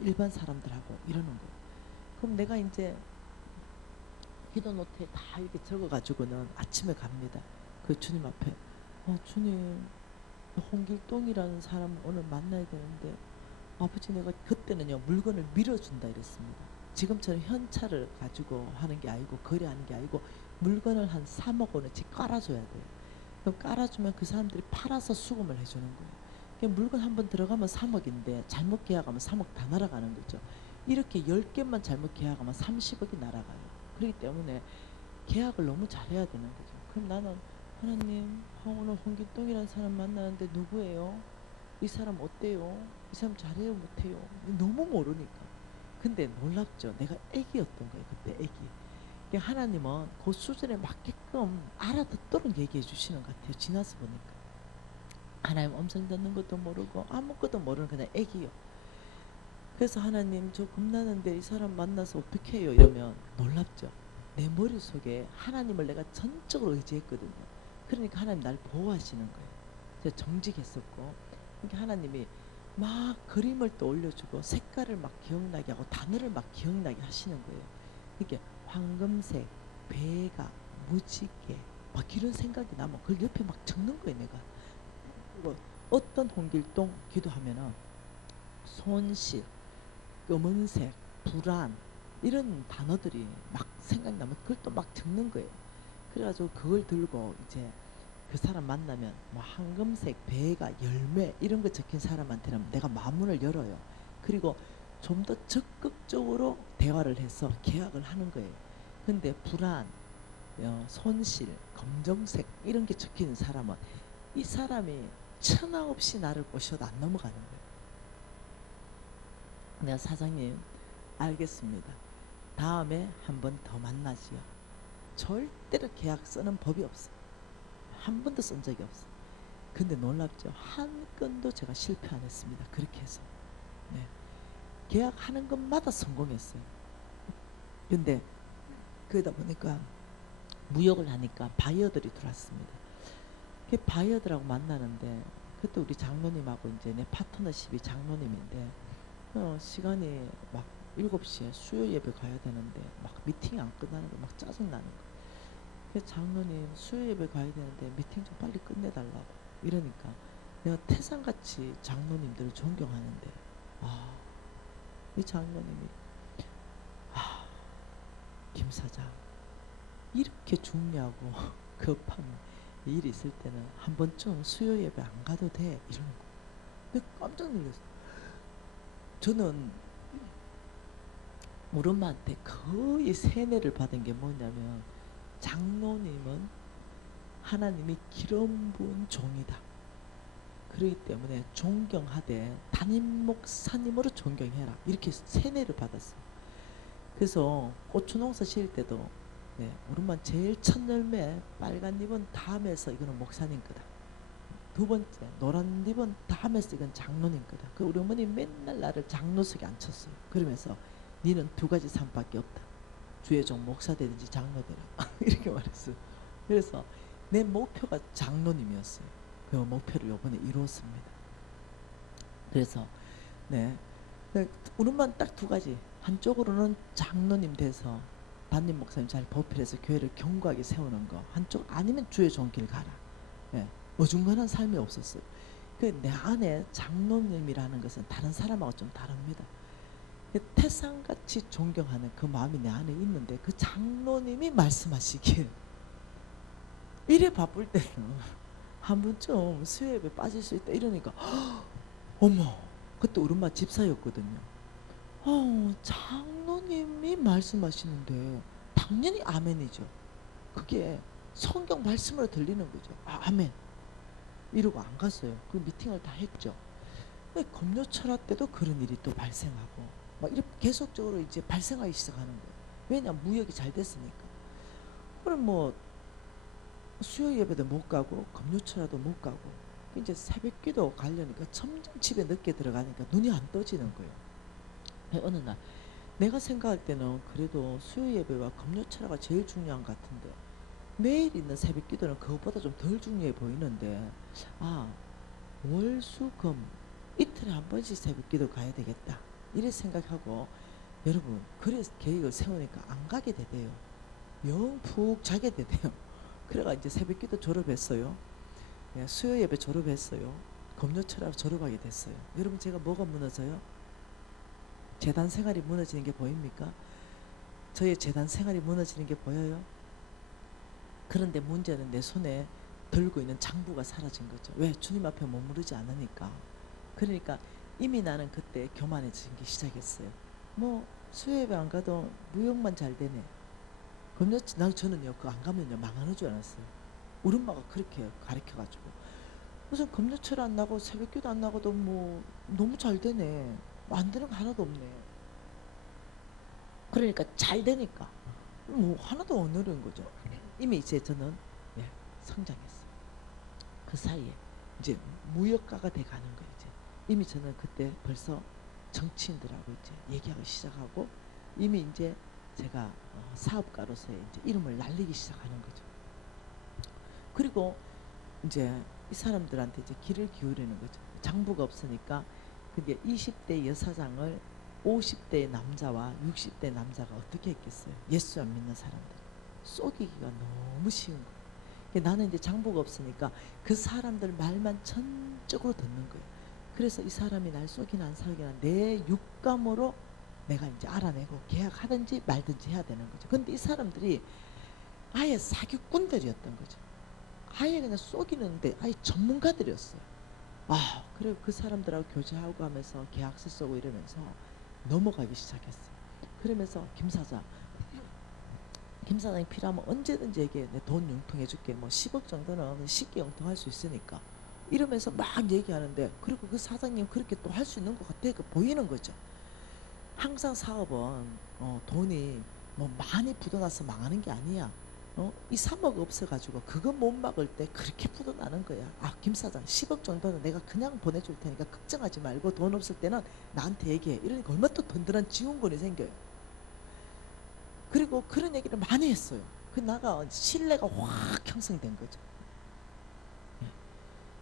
일반 사람들하고 이러는 거예요. 그럼 내가 이제 기도 노트에 다 이렇게 적어가지고는 아침에 갑니다. 그 주님 앞에 주님 홍길동이라는 사람 오늘 만나야 되는데 아버지 내가 그때는요 물건을 밀어준다 이랬습니다. 지금처럼 현찰을 가지고 하는 게 아니고 거래하는 게 아니고 물건을 한 3억 원어치 깔아줘야 돼요. 그럼 깔아주면 그 사람들이 팔아서 수금을 해주는 거예요. 그러니까 물건 한번 들어가면 3억인데 잘못 계약하면 3억 다 날아가는 거죠. 이렇게 10개만 잘못 계약하면 30억이 날아가요. 그렇기 때문에 계약을 너무 잘해야 되는 거죠. 그럼 나는 하나님 오늘 홍길동이라는 사람 만나는데 누구예요? 이 사람 어때요? 이 사람 잘해요 못해요? 너무 모르니까. 근데 놀랍죠. 내가 애기였던 거예요. 그때 애기. 하나님은 그 수준에 맞게끔 알아듣도록 얘기해 주시는 것 같아요. 지나서 보니까. 하나님 음성 듣는 것도 모르고 아무것도 모르는 그냥 애기요. 그래서 하나님 저 겁나는데 이 사람 만나서 어떻게 해요? 이러면 놀랍죠. 내 머릿속에 하나님을 내가 전적으로 의지했거든요. 그러니까 하나님 날 보호하시는 거예요. 제가 정직했었고 그러니까 하나님이 막 그림을 또 올려주고 색깔을 막 기억나게 하고 단어를 막 기억나게 하시는 거예요. 이게 황금색, 배가, 무지개 막 이런 생각이 나면 그걸 옆에 막 적는 거예요 내가. 그리고 어떤 홍길동 기도하면은 손실, 검은색, 불안 이런 단어들이 막 생각나면 그걸 또 막 적는 거예요. 그래가지고 그걸 들고 이제 그 사람 만나면 뭐 황금색 배가 열매 이런 거 적힌 사람한테는 내가 마문을 열어요. 그리고 좀 더 적극적으로 대화를 해서 계약을 하는 거예요. 근데 불안, 손실, 검정색 이런 게 적힌 사람은 이 사람이 천하 없이 나를 꼬셔도 안 넘어가는 거예요. 내가 사장님 알겠습니다. 다음에 한 번 더 만나지요. 절대로 계약 쓰는 법이 없어요. 한 번도 쓴 적이 없어요. 근데 놀랍죠. 한 건도 제가 실패 안 했습니다. 그렇게 해서. 네. 계약하는 것마다 성공했어요. 근데 그러다 보니까 무역을 하니까 바이어들이 들어왔습니다. 그 바이어들하고 만나는데 그때 우리 장로님하고 이제 내 파트너십이 장로님인데 시간이 막 7시에 수요 예배 가야 되는데 막 미팅이 안 끝나는 거 막 짜증 나는 거. 그 장로님 수요 예배 가야 되는데 미팅 좀 빨리 끝내달라고 이러니까 내가 태산같이 장로님들을 존경하는데 이 장로님이 김 사장 이렇게 중요하고 급한 일이 있을 때는 한 번쯤 수요 예배 안 가도 돼 이러는 거. 내가 깜짝 놀랐어. 저는 우리 엄마한테 거의 세뇌를 받은 게 뭐냐면 장로님은 하나님이 기름 부은 종이다. 그렇기 때문에 존경하되 담임 목사님으로 존경해라. 이렇게 세뇌를 받았어요. 그래서 고추 농사 지을 때도 우리 엄마 제일 첫 열매 빨간 잎은 다음에서 이거는 목사님 거다. 두 번째 노란 잎은 다음에서 이건 장로님 거다. 그 우리 어머니 맨날 나를 장로석에 앉혔어요. 그러면서 니는 두 가지 삶밖에 없다. 주의 종 목사 되든지 장로 되라. 이렇게 말했어요. 그래서 내 목표가 장로님이었어요. 그 목표를 이번에 이루었습니다. 그래서 우리 엄마는 딱 두 가지. 한쪽으로는 장로님 돼서 담임 목사님 잘 보필해서 교회를 견고하게 세우는 거. 한쪽 아니면 주의 종길 가라. 어중간한 삶이 없었어요. 그 내 안에 장로님이라는 것은 다른 사람하고 좀 다릅니다. 태산같이 존경하는 그 마음이 내 안에 있는데 그 장로님이 말씀하시길 이래 바쁠 때는 한 번쯤 수요예배 빠질 수 있다 이러니까 어머 그때 우리 엄마 집사였거든요. 장로님이 말씀하시는데 당연히 아멘이죠. 그게 성경 말씀으로 들리는 거죠. 아멘 이러고 안 갔어요. 그 미팅을 다 했죠. 검요철화 때도 그런 일이 또 발생하고 막 이렇게 계속적으로 이제 발생하기 시작하는 거예요. 왜냐 무역이 잘 됐으니까. 그럼 뭐 수요 예배도 못 가고 검요철화도 못 가고 이제 새벽기도 가려니까 점점 집에 늦게 들어가니까 눈이 안 떠지는 거예요. 어느 날 내가 생각할 때는 그래도 수요 예배와 검요철화가 제일 중요한 것 같은데 매일 있는 새벽기도는 그것보다 좀 덜 중요해 보이는데 월수금 이틀에 한 번씩 새벽기도 가야 되겠다 이래 생각하고 여러분 그래서 계획을 세우니까 안 가게 되대요. 영 푹 자게 되대요. 그래가 이제 새벽기도 졸업했어요. 수요 예배 졸업했어요. 검요철학 졸업하게 됐어요. 여러분 제가 뭐가 무너져요? 재단 생활이 무너지는 게 보입니까? 저의 재단 생활이 무너지는 게 보여요? 그런데 문제는 내 손에 들고 있는 장부가 사라진 거죠. 왜? 주님 앞에 머무르지 않으니까. 그러니까 이미 나는 그때 교만해지기 시작했어요. 뭐 수요예배 안 가도 무역만 잘 되네. 저는요 그거 안 가면요 망하는 줄 알았어요. 우리 엄마가 그렇게 가르쳐가지고 무슨 검요철 안 나고 새벽기도 안 나고도 뭐 너무 잘 되네. 안 되는 거 하나도 없네. 그러니까 잘 되니까 뭐 하나도 안 어려운 거죠. 이미 이제 저는 성장했어요. 그 사이에 이제 무역가가 돼 가는 거예요. 이제 이미 저는 그때 벌써 정치인들하고 이제 얘기하기 시작하고 이미 이제 제가 사업가로서의 이제 이름을 날리기 시작하는 거죠. 그리고 이제 이 사람들한테 이제 귀를 기울이는 거죠. 장부가 없으니까 근데 20대 여사장을 50대 남자와 60대 남자가 어떻게 했겠어요? 예수 안 믿는 사람들 속이기가 너무 쉬운 거예요. 나는 이제 장부가 없으니까 그 사람들 말만 전적으로 듣는 거예요. 그래서 이 사람이 날 속이나 안 속이나 내 육감으로 내가 이제 알아내고 계약하든지 말든지 해야 되는 거죠. 근데 이 사람들이 아예 사기꾼들이었던 거죠. 아예 그냥 속이는데 아예 전문가들이었어요. 아, 그리고 그 사람들하고 교제하고 하면서 계약서 쓰고 이러면서 넘어가기 시작했어요. 그러면서 김 사장이 필요하면 언제든지 얘기해. 내 돈 융통해 줄게. 뭐 10억 정도는 쉽게 융통할 수 있으니까. 이러면서 막 얘기하는데 그리고 그 사장님 그렇게 또 할 수 있는 것 같아. 그 보이는 거죠. 항상 사업은 돈이 뭐 많이 부도나서 망하는 게 아니야. 이 3억 없어가지고 그거 못 막을 때 그렇게 부도나는 거야. 아, 김 사장 10억 정도는 내가 그냥 보내줄 테니까 걱정하지 말고 돈 없을 때는 나한테 얘기해. 이러니까 얼마나 또 든든한 지원권이 생겨요. 그리고 그런 얘기를 많이 했어요. 그 나가 신뢰가 확 형성된 거죠. 예.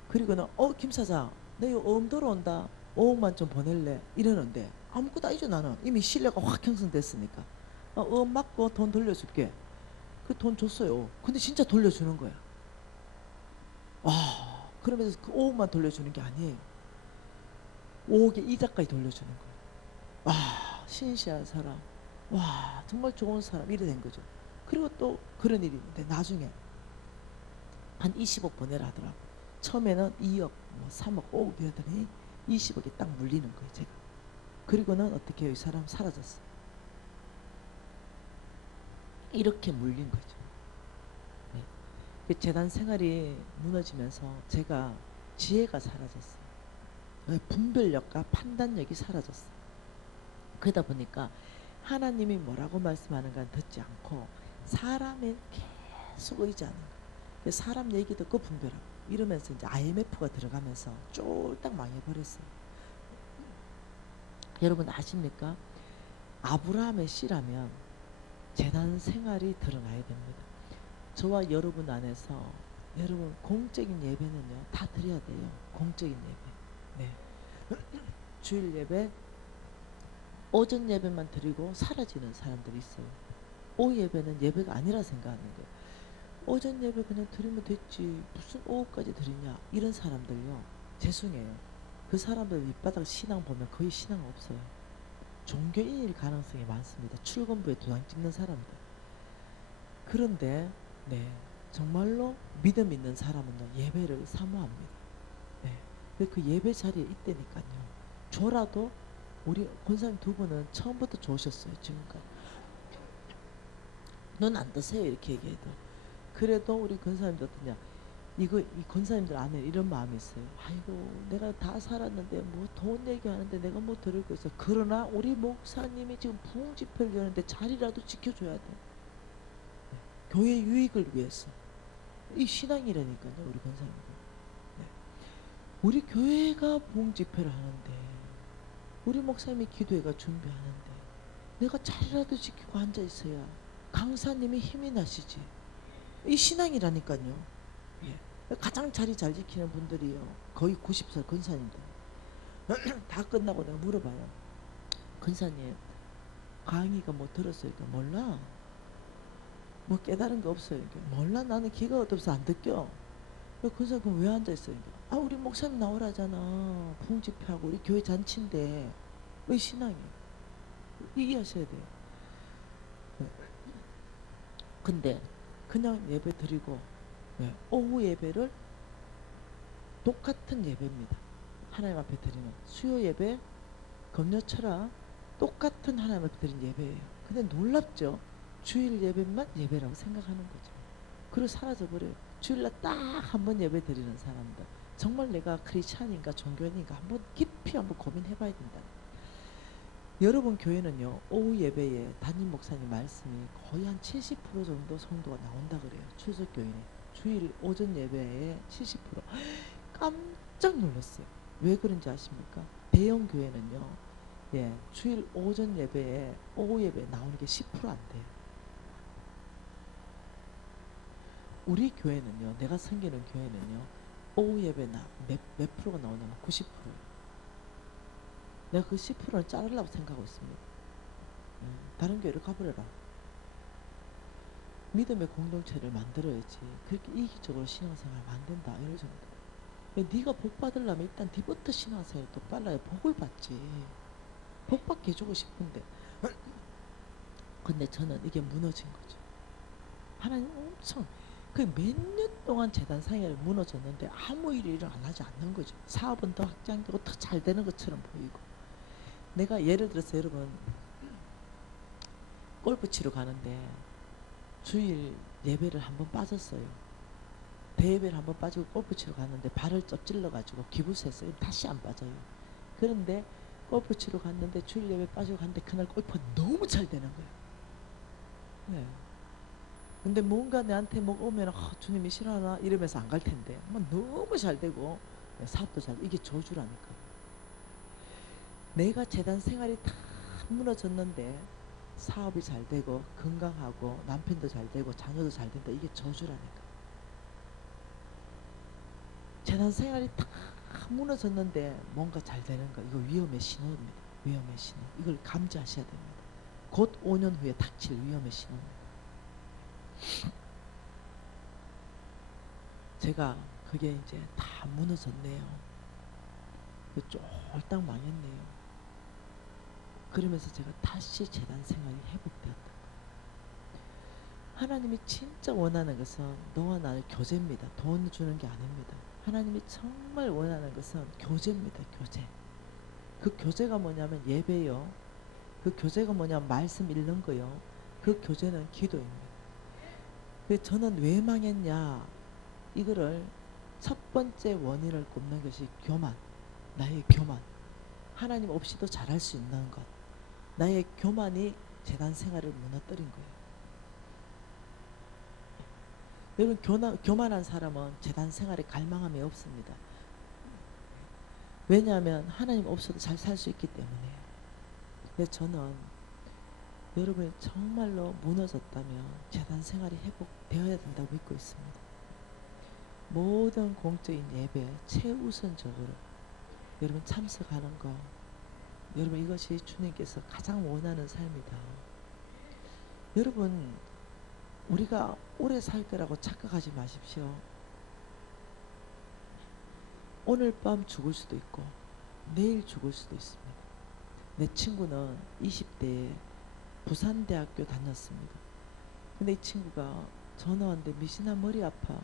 그리고는 김 사장 너 이거 어음 들어온다. 5억만 좀 보낼래? 이러는데 아무것도 아니죠. 나는 이미 신뢰가 확 형성됐으니까 어음 맞고 돈 돌려줄게. 그 돈 줬어요. 근데 진짜 돌려주는 거야. 와, 그러면서 그 5억만 돌려주는 게 아니에요. 5억의 이자까지 돌려주는 거예요. 와, 신시한 사람. 와, 정말 좋은 사람. 이래 된 거죠. 그리고 또 그런 일이 있는데 나중에 한 20억 보내라 하더라고. 처음에는 2억, 뭐 3억, 5억 이러더니 20억이 딱 물리는 거예요, 제가. 그리고는 어떻게 해요? 이 사람 사라졌어. 이렇게 물린 거죠. 네. 그 재단 생활이 무너지면서 제가 지혜가 사라졌어요. 분별력과 판단력이 사라졌어요. 그러다 보니까 하나님이 뭐라고 말씀하는가 듣지 않고 사람에 계속 의지하는 거예요. 사람 얘기 듣고 분별하고 이러면서 이제 IMF가 들어가면서 쫄딱 망해버렸어요. 여러분 아십니까? 아브라함의 씨라면 재단 생활이 드러나야 됩니다. 저와 여러분 안에서 여러분 공적인 예배는요 다 드려야 돼요. 공적인 예배. 네. 주일 예배 오전 예배만 드리고 사라지는 사람들이 있어요. 오후 예배는 예배가 아니라 생각하는 거예요. 오전 예배 그냥 드리면 됐지 무슨 오후까지 드리냐 이런 사람들요 죄송해요. 그 사람들 밑바닥 신앙 보면 거의 신앙 없어요. 종교인일 가능성이 많습니다. 출근부에 도장 찍는 사람들. 그런데 네 정말로 믿음 있는 사람은요 예배를 사모합니다. 네. 그 예배 자리에 있다니까요. 저라도 우리 권사님 두 분은 처음부터 좋으셨어요. 지금까지 눈 안 뜨세요 이렇게 얘기해도. 그래도 우리 권사님들 어떠냐 이 권사님들 안에 이런 마음이 있어요. 아이고 내가 다 살았는데 뭐 돈 얘기하는데 내가 뭐 들을 거 있어. 그러나 우리 목사님이 지금 부흥 집회를 여는데 자리라도 지켜줘야 돼. 네. 교회 유익을 위해서. 이 신앙이라니까요 우리 권사님들. 네. 우리 교회가 부흥 집회를 하는데 우리 목사님이 기도회가 준비하는데 내가 자리라도 지키고 앉아 있어야 강사님이 힘이 나시지. 이 신앙이라니까요. 예. 가장 자리 잘 지키는 분들이요 거의 90살 권사님들. 다 끝나고 내가 물어봐요. 권사님 강의가 뭐 들었어요? 그러니까 몰라. 뭐 깨달은 거 없어요? 그러니까 몰라. 나는 귀가 어둡서 안 듣겨. 권사님 그럼 왜 앉아있어요? 그러니까 아 우리 목사님 나오라잖아. 부흥집회하고 우리 교회 잔치인데 왜 신앙이에요? 이해하셔야 돼요. 근데 그냥 예배 드리고 오후 예배를 똑같은 예배입니다. 하나님 앞에 드리는 수요 예배, 금요철학 똑같은 하나님 앞에 드린 예배예요. 근데 놀랍죠? 주일 예배만 예배라고 생각하는 거죠. 그리고 사라져버려요. 주일날 딱 한 번 예배 드리는 사람들. 정말 내가 크리스찬인가 종교인인가 한번 깊이 한번 고민해봐야 된다. 여러분 교회는요 오후 예배에 담임 목사님 말씀이 거의 한 70% 정도 성도가 나온다 그래요. 출석교인이 주일 오전 예배에 70%. 깜짝 놀랐어요. 왜 그런지 아십니까? 대형 교회는요 주일 오전 예배에 오후 예배에 나오는 게 10% 안 돼요. 우리 교회는요 내가 섬기는 교회는요 오후 예배나 몇 프로가 나오냐면 90%. 내가 그 10%는 자르려고 생각하고 있습니다. 다른 교회를 가버려라. 믿음의 공동체를 만들어야지. 그렇게 이기적으로 신앙생활 안 된다. 이럴 정도. 네가 복 받으려면 일단 네부터 신앙생활 똑바로 복을 받지. 복 받게 해주고 싶은데 근데 저는 이게 무너진 거죠. 하나님 엄청 그 몇 년 동안 재단 생활이 무너졌는데 아무 일을 안 하지 않는 거죠. 사업은 더 확장되고 더 잘 되는 것처럼 보이고. 내가 예를 들어서 여러분 골프 치러 가는데 주일 예배를 한번 빠졌어요. 대예배를 한번 빠지고 골프 치러 갔는데 발을 접질러 가지고 기부스했어요. 다시 안 빠져요. 그런데 골프 치러 갔는데 주일 예배 빠지고 갔는데 그날 골프가 너무 잘 되는 거예요. 네. 근데 뭔가 내한테 뭐 오면 주님이 싫어하나 이러면서 안 갈 텐데 너무 잘 되고 사업도 잘 되고 이게 저주라니까. 내가 재단 생활이 다 무너졌는데 사업이 잘 되고 건강하고 남편도 잘 되고 자녀도 잘 된다. 이게 저주라니까. 재단 생활이 다 무너졌는데 뭔가 잘 되는 거 이거 위험의 신호입니다. 위험의 신호. 이걸 감지하셔야 됩니다. 곧 5년 후에 닥칠 위험의 신호입니다. 제가 그게 이제 다 무너졌네요. 쫄딱 망했네요. 그러면서 제가 다시 재단 생활이 회복되었다. 하나님이 진짜 원하는 것은 너와 나의 교제입니다. 돈 주는 게 아닙니다. 하나님이 정말 원하는 것은 교제입니다. 교제. 그 교제가 뭐냐면 예배요. 그 교제가 뭐냐면 말씀 읽는 거요. 그 교제는 기도입니다. 저는 왜 망했냐 이거를 첫 번째 원인을 꼽는 것이 교만. 나의 교만. 하나님 없이도 잘할 수 있는 것. 나의 교만이 재단 생활을 무너뜨린 거예요. 여러분 교만한 사람은 재단 생활에 갈망함이 없습니다. 왜냐하면 하나님 없어도 잘 살 수 있기 때문에. 그래서 저는 여러분이 정말로 무너졌다면 재단 생활이 회복되어야 된다고 믿고 있습니다. 모든 공적인 예배 최우선적으로 여러분 참석하는 거 여러분 이것이 주님께서 가장 원하는 삶이다. 여러분 우리가 오래 살 거라고 착각하지 마십시오. 오늘 밤 죽을 수도 있고 내일 죽을 수도 있습니다. 내 친구는 20대에 부산대학교 다녔습니다. 근데 이 친구가 전화 왔는데 미신아 머리 아파.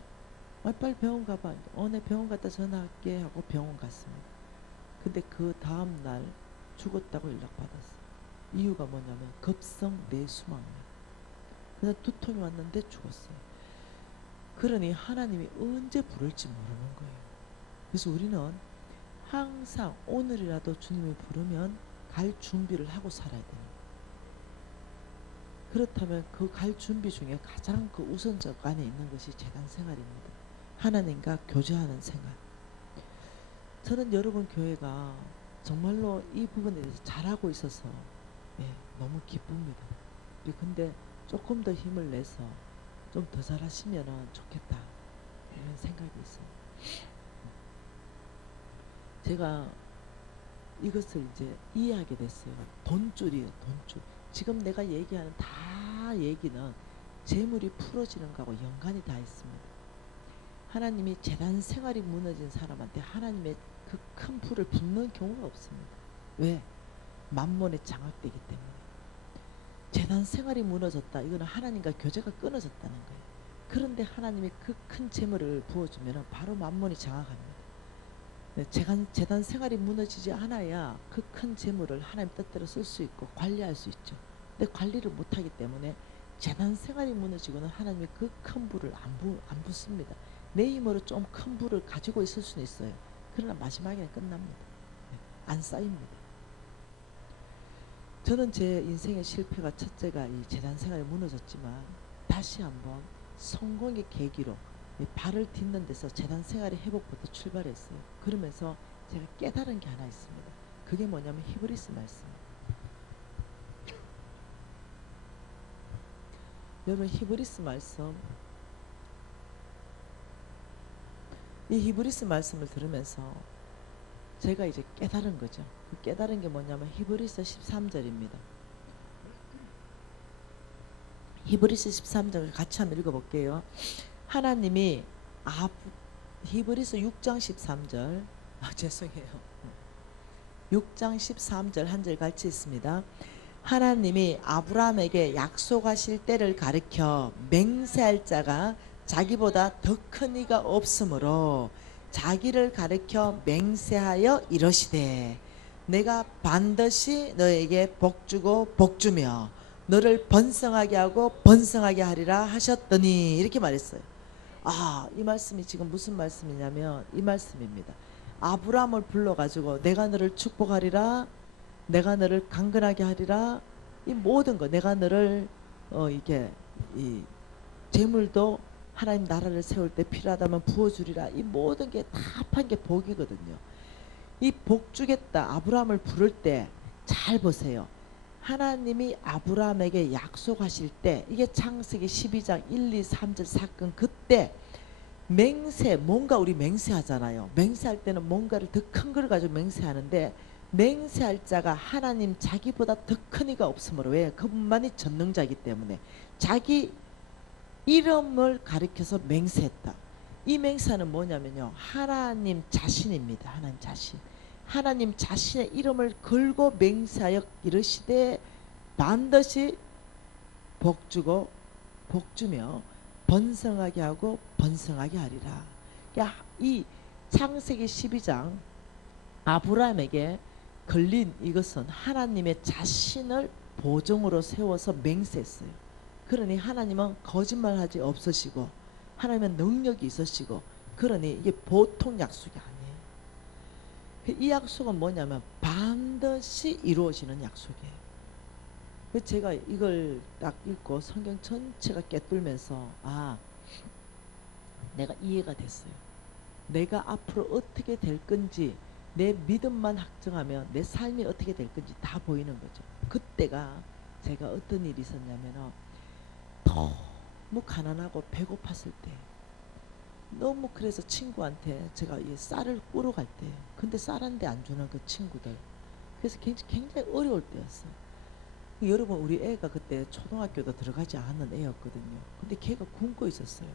빨리 병원 가봐. 내 병원 갔다 전화할게 하고 병원 갔습니다. 근데 그 다음날 죽었다고 연락받았어요. 이유가 뭐냐면 급성 뇌수막염. 그래서 두통이 왔는데 죽었어요. 그러니 하나님이 언제 부를지 모르는 거예요. 그래서 우리는 항상 오늘이라도 주님을 부르면 갈 준비를 하고 살아야 됩니다. 그렇다면 그 갈 준비 중에 가장 그 우선적 안에 있는 것이 재단 생활입니다. 하나님과 교제하는 생활. 저는 여러분 교회가 정말로 이 부분에 대해서 잘하고 있어서 너무 기쁩니다. 근데 조금 더 힘을 내서 좀 더 잘하시면 좋겠다 이런 생각이 있어요. 제가 이것을 이제 이해하게 됐어요. 돈줄이에요. 돈줄. 지금 내가 얘기하는 다 얘기는 재물이 풀어지는 거하고 연관이 다 있습니다. 하나님이 재단 생활이 무너진 사람한테 하나님의 그 큰 불을 붓는 경우가 없습니다. 왜? 만몬에 장악되기 때문에. 재단 생활이 무너졌다. 이거는 하나님과 교제가 끊어졌다는 거예요. 그런데 하나님이 그 큰 재물을 부어주면 바로 만몬이 장악합니다. 재단 생활이 무너지지 않아야 그 큰 재물을 하나님 뜻대로 쓸 수 있고 관리할 수 있죠. 근데 관리를 못하기 때문에 재단 생활이 무너지고는 하나님이 그 큰 불을 안 붓습니다. 내 힘으로 좀 큰 불을 가지고 있을 수는 있어요. 그러나 마지막에는 끝납니다. 안 쌓입니다. 저는 제 인생의 실패가 첫째가 이 재단 생활이 무너졌지만 다시 한번 성공의 계기로 발을 딛는 데서 재단 생활의 회복부터 출발했어요. 그러면서 제가 깨달은 게 하나 있습니다. 그게 뭐냐면 히브리스 말씀. 여러분 히브리스 말씀 이 히브리스 말씀을 들으면서 제가 이제 깨달은 거죠. 그 깨달은 게 뭐냐면 히브리서 13절입니다. 히브리서 13절 같이 한번 읽어볼게요. 하나님이 히브리서 6장 13절 죄송해요. 6장 13절 한 절 같이 있습니다. 하나님이 아브라함에게 약속하실 때를 가리켜 맹세할 자가 자기보다 더 큰 이가 없으므로 자기를 가리켜 맹세하여 이러시되 내가 반드시 너에게 복주고 복주며 너를 번성하게 하고 번성하게 하리라 하셨더니 이렇게 말했어요. 이 말씀이 지금 무슨 말씀이냐면 이 말씀입니다. 아브라함을 불러가지고 내가 너를 축복하리라, 내가 너를 강건하게 하리라, 이 모든 거 내가 너를 이게 이 재물도 하나님 나라를 세울 때 필요하다면 부어주리라, 이 모든 게 다 합한 게 복이거든요. 이 복 주겠다 아브라함을 부를 때 잘 보세요. 하나님이 아브라함에게 약속하실 때 이게 창세기 12장 1, 2, 3절 사건 그때 맹세 뭔가 우리 맹세하잖아요. 맹세할 때는 뭔가를 더 큰 걸 가지고 맹세하는데 맹세할 자가 하나님 자기보다 더 큰 이가 없으므로 왜? 그분만이 전능자이기 때문에 자기 이름을 가리켜서 맹세했다. 이 맹세는 뭐냐면요. 하나님 자신입니다. 하나님 자신. 하나님 자신의 이름을 걸고 맹세하여 이르시되 반드시 복주고 복주며 번성하게 하고 번성하게 하리라. 그러니까 이 창세기 12장 아브라함에게 걸린 이것은 하나님의 자신을 보증으로 세워서 맹세했어요. 그러니 하나님은 거짓말하지 없으시고 하나님은 능력이 있으시고 그러니 이게 보통 약속이 아니에요. 이 약속은 뭐냐면 반드시 이루어지는 약속이에요. 제가 이걸 딱 읽고 성경 전체가 꿰뚫면서 내가 이해가 됐어요. 내가 앞으로 어떻게 될 건지 내 믿음만 확정하면 내 삶이 어떻게 될 건지 다 보이는 거죠. 그때가 제가 어떤 일이 있었냐면 너무 가난하고 배고팠을 때 너무 그래서 친구한테 제가 이 쌀을 꾸러 갈 때 근데 쌀 한 대 안 주는 그 친구들 그래서 굉장히 어려울 때였어요. 여러분 우리 애가 그때 초등학교도 들어가지 않은 애였거든요. 근데 걔가 굶고 있었어요.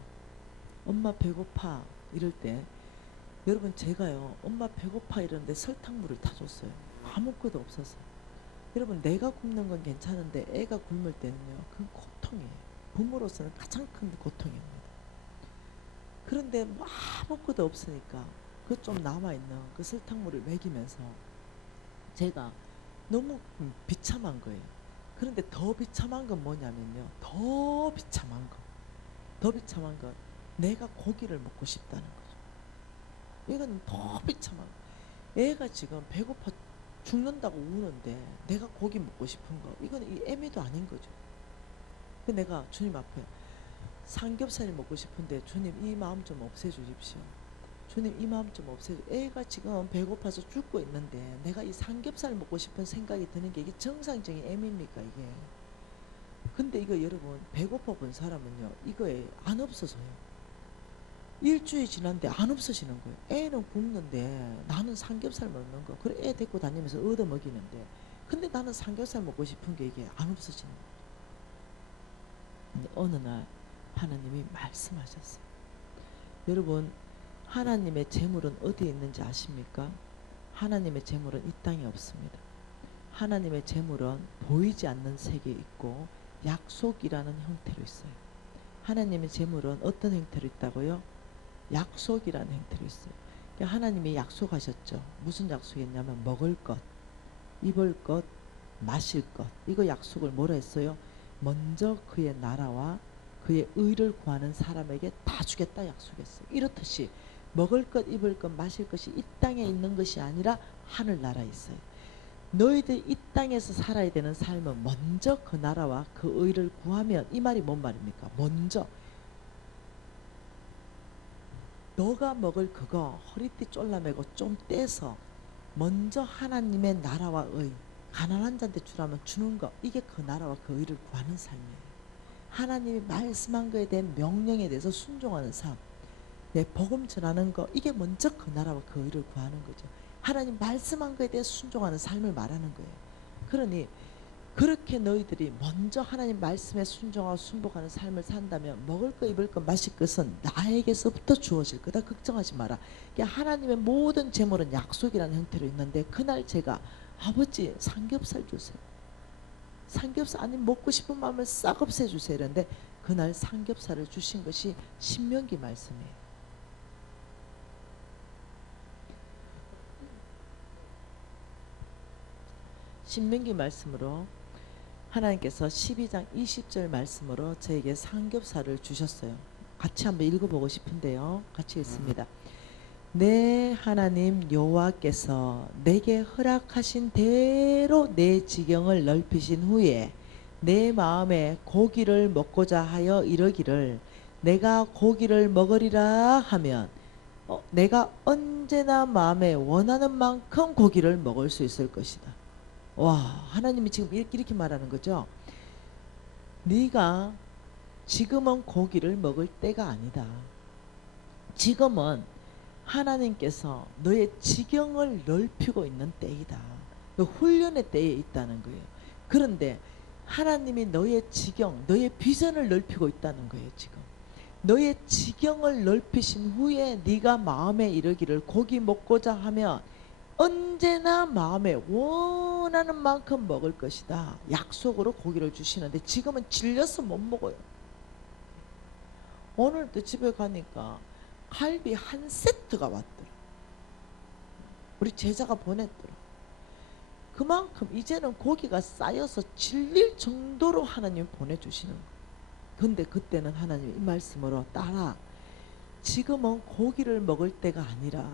엄마 배고파 이럴 때 여러분 제가요 엄마 배고파 이러는데 설탕물을 타줬어요. 아무것도 없어서. 여러분 내가 굶는 건 괜찮은데 애가 굶을 때는요 그건 고통이에요. 부모로서는 가장 큰 고통입니다. 그런데 뭐 아무것도 없으니까 그 좀 남아있는 그 설탕물을 먹이면서 제가 너무 비참한 거예요. 그런데 더 비참한 건 뭐냐면요. 더 비참한 건 내가 고기를 먹고 싶다는 거죠. 이건 더 비참한 거. 애가 지금 배고파 죽는다고 우는데 내가 고기 먹고 싶은 거 이건 이 애미도 아닌 거죠. 내가 주님 앞에 삼겹살이 먹고 싶은데 주님 이 마음 좀 없애주십시오. 주님 이 마음 좀 없애주십시오. 애가 지금 배고파서 죽고 있는데 내가 이 삼겹살 먹고 싶은 생각이 드는 게 이게 정상적인 애입니까 이게. 근데 이거 여러분 배고파 본 사람은요 이거에 안 없어져요. 일주일 지났는데 안 없어지는 거예요. 애는 굶는데 나는 삼겹살 먹는 거 그래 애 데리고 다니면서 얻어 먹이는데 근데 나는 삼겹살 먹고 싶은 게 이게 안 없어지는 거예요. 근데 어느 날 하나님이 말씀하셨어요. 여러분 하나님의 재물은 어디에 있는지 아십니까? 하나님의 재물은 이 땅에 없습니다. 하나님의 재물은 보이지 않는 세계에 있고 약속이라는 형태로 있어요. 하나님의 재물은 어떤 형태로 있다고요? 약속이라는 형태로 있어요. 그러니까 하나님이 약속하셨죠. 무슨 약속이었냐면 먹을 것, 입을 것, 마실 것. 이거 약속을 뭐라 했어요? 먼저 그의 나라와 그의 의를 구하는 사람에게 다 주겠다 약속했어요. 이렇듯이 먹을 것, 입을 것, 마실 것이 이 땅에 있는 것이 아니라 하늘나라에 있어요. 너희들 이 땅에서 살아야 되는 삶은 먼저 그 나라와 그 의를 구하면 이 말이 뭔 말입니까? 먼저 너가 먹을 그거 허리띠 졸라매고 좀 떼서 먼저 하나님의 나라와 의 가난한 자한테 주라면 주는 거 이게 그 나라와 그 의를 구하는 삶이에요. 하나님이 말씀한 거에 대한 명령에 대해서 순종하는 삶. 내 복음 전하는 거, 이게 먼저 그 나라와 그 의를 구하는 거죠. 하나님 말씀한 거에 대해 순종하는 삶을 말하는 거예요. 그러니 그렇게 너희들이 먼저 하나님 말씀에 순종하고 순복하는 삶을 산다면 먹을 거 입을 거 마실 것은 나에게서부터 주어질 거다. 걱정하지 마라. 하나님의 모든 재물은 약속이라는 형태로 있는데, 그날 제가 아버지 삼겹살 주세요, 삼겹살, 아니 먹고 싶은 마음을 싹 없애주세요 이랬는데, 그날 삼겹살을 주신 것이 신명기 말씀이에요. 신명기 말씀으로 하나님께서 12장 20절 말씀으로 저에게 삼겹살을 주셨어요. 같이 한번 읽어보고 싶은데요. 같이 읽습니다. 내 하나님 여호와께서 내게 허락하신 대로 내 지경을 넓히신 후에 내 마음에 고기를 먹고자 하여 이러기를, 내가 고기를 먹으리라 하면 내가 언제나 마음에 원하는 만큼 고기를 먹을 수 있을 것이다. 와, 하나님이 지금 이렇게 말하는 거죠. 네가 지금은 고기를 먹을 때가 아니다. 지금은 하나님께서 너의 지경을 넓히고 있는 때이다. 훈련의 때에 있다는 거예요. 그런데 하나님이 너의 지경, 너의 비전을 넓히고 있다는 거예요. 지금 너의 지경을 넓히신 후에 네가 마음에 이르기를 고기 먹고자 하면 언제나 마음에 원하는 만큼 먹을 것이다. 약속으로 고기를 주시는데 지금은 질려서 못 먹어요. 오늘도 집에 가니까 갈비 한 세트가 왔더라. 우리 제자가 보냈더라. 그만큼 이제는 고기가 쌓여서 질릴 정도로 하나님 보내주시는 거예요. 근데 그때는 하나님 이 말씀으로, 딸아, 지금은 고기를 먹을 때가 아니라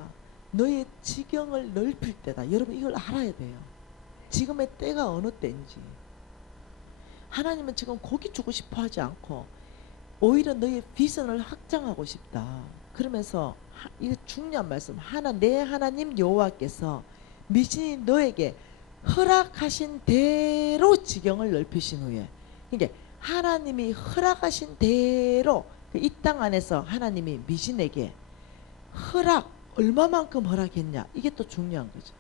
너의 지경을 넓힐 때다. 여러분 이걸 알아야 돼요. 지금의 때가 어느 때인지. 하나님은 지금 고기 주고 싶어 하지 않고 오히려 너의 비전을 확장하고 싶다. 그러면서 이거 중요한 말씀, 내 하나님 여호와께서 미진이 너에게 허락하신 대로 지경을 넓히신 후에, 이게 하나님이 허락하신 대로 이 땅 안에서 하나님이 미진에게 얼마만큼 허락했냐, 이게 또 중요한 거죠.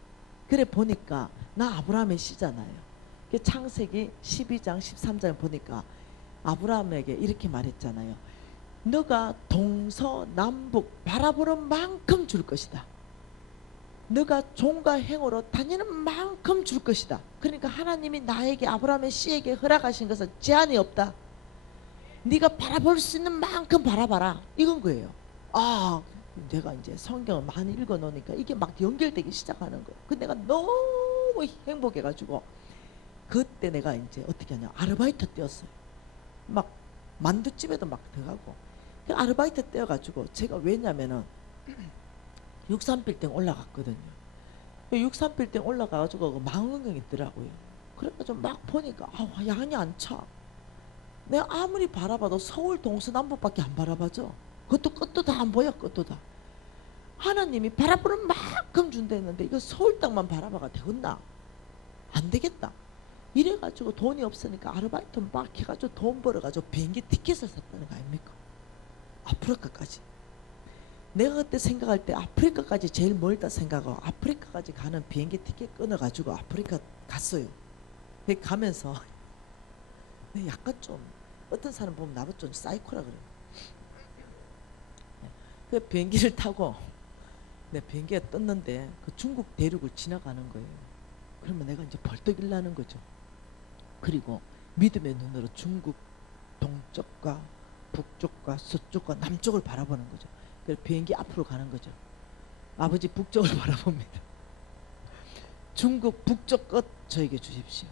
그래 보니까 나 아브라함의 씨잖아요. 창세기 12장 13장 보니까 아브라함에게 이렇게 말했잖아요. 너가 동서남북 바라보는 만큼 줄 것이다. 너가 종과 행으로 다니는 만큼 줄 것이다. 그러니까 하나님이 나에게, 아브라함의 씨에게 허락하신 것은 제한이 없다. 네가 바라볼 수 있는 만큼 바라봐라, 이건 거예요. 아, 내가 이제 성경을 많이 읽어 놓으니까 이게 막 연결되기 시작하는 거예요. 근데 내가 너무 행복해가지고 그때 내가 이제 어떻게 하냐, 아르바이트 뛰었어요. 막 만두집에도 막 들어가고, 그 아르바이트 뛰어가지고 제가, 왜냐면은 63빌딩 올라갔거든요. 63빌딩 올라가가지고 그 망원경이 있더라고요. 그래가지고 막 보니까 양이 안 차. 내가 아무리 바라봐도 서울 동서남북밖에 안 바라봐죠. 그것도 끝도 다 안 보여. 끝도 다. 하나님이 바라보는 만큼 준다 했는데 이거 서울 땅만 바라봐가 되겠나? 안 되겠다. 이래가지고 돈이 없으니까 아르바이트 막 해가지고 돈 벌어가지고 비행기 티켓을 샀다는 거 아닙니까? 아프리카까지. 내가 그때 생각할 때 아프리카까지 제일 멀다 생각하고 아프리카까지 가는 비행기 티켓 끊어가지고 아프리카 갔어요. 가면서 약간 좀, 어떤 사람 보면 나보다 좀 사이코라 그래요. 그 비행기를 타고 내 비행기가 떴는데 그 중국 대륙을 지나가는 거예요. 그러면 내가 이제 벌떡 일어나는 거죠. 그리고 믿음의 눈으로 중국 동쪽과 북쪽과 서쪽과 남쪽을 바라보는 거죠. 그래서 비행기 앞으로 가는 거죠. 아버지 북쪽을 바라봅니다. 중국 북쪽 끝 저에게 주십시오.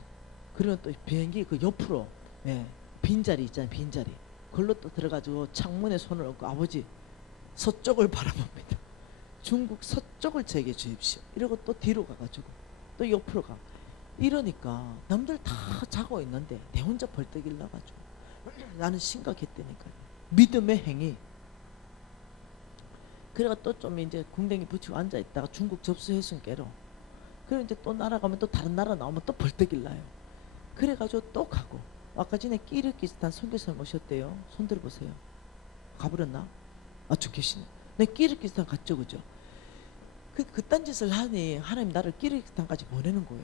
그러면 또 비행기 그 옆으로 빈자리 있잖아요. 빈자리. 그걸로 또 들어가지고 창문에 손을 얹고 아버지 서쪽을 바라봅니다. 중국 서쪽을 저에게 주십시오. 이러고 또 뒤로 가가지고 또 옆으로 가. 이러니까 남들 다 자고 있는데 내 혼자 벌떡 일어나가지고 나는 심각했다니까요. 믿음의 행위. 그래가 또 좀 이제 궁뎅이 붙이고 앉아있다가 중국 접수해sun 깨로, 그리고 이제 또 날아가면 또 다른 나라 나오면 또 벌떡 일나요. 그래가지고 또 가고, 아까 전에 끼리끼스탄 선교사님 오셨대요. 손 들어보세요. 가버렸나? 아, 저 계시네. 내 키르기스탄 갔죠, 그죠? 그딴 짓을 하니 하나님 나를 키르기스탄까지 보내는 거예요.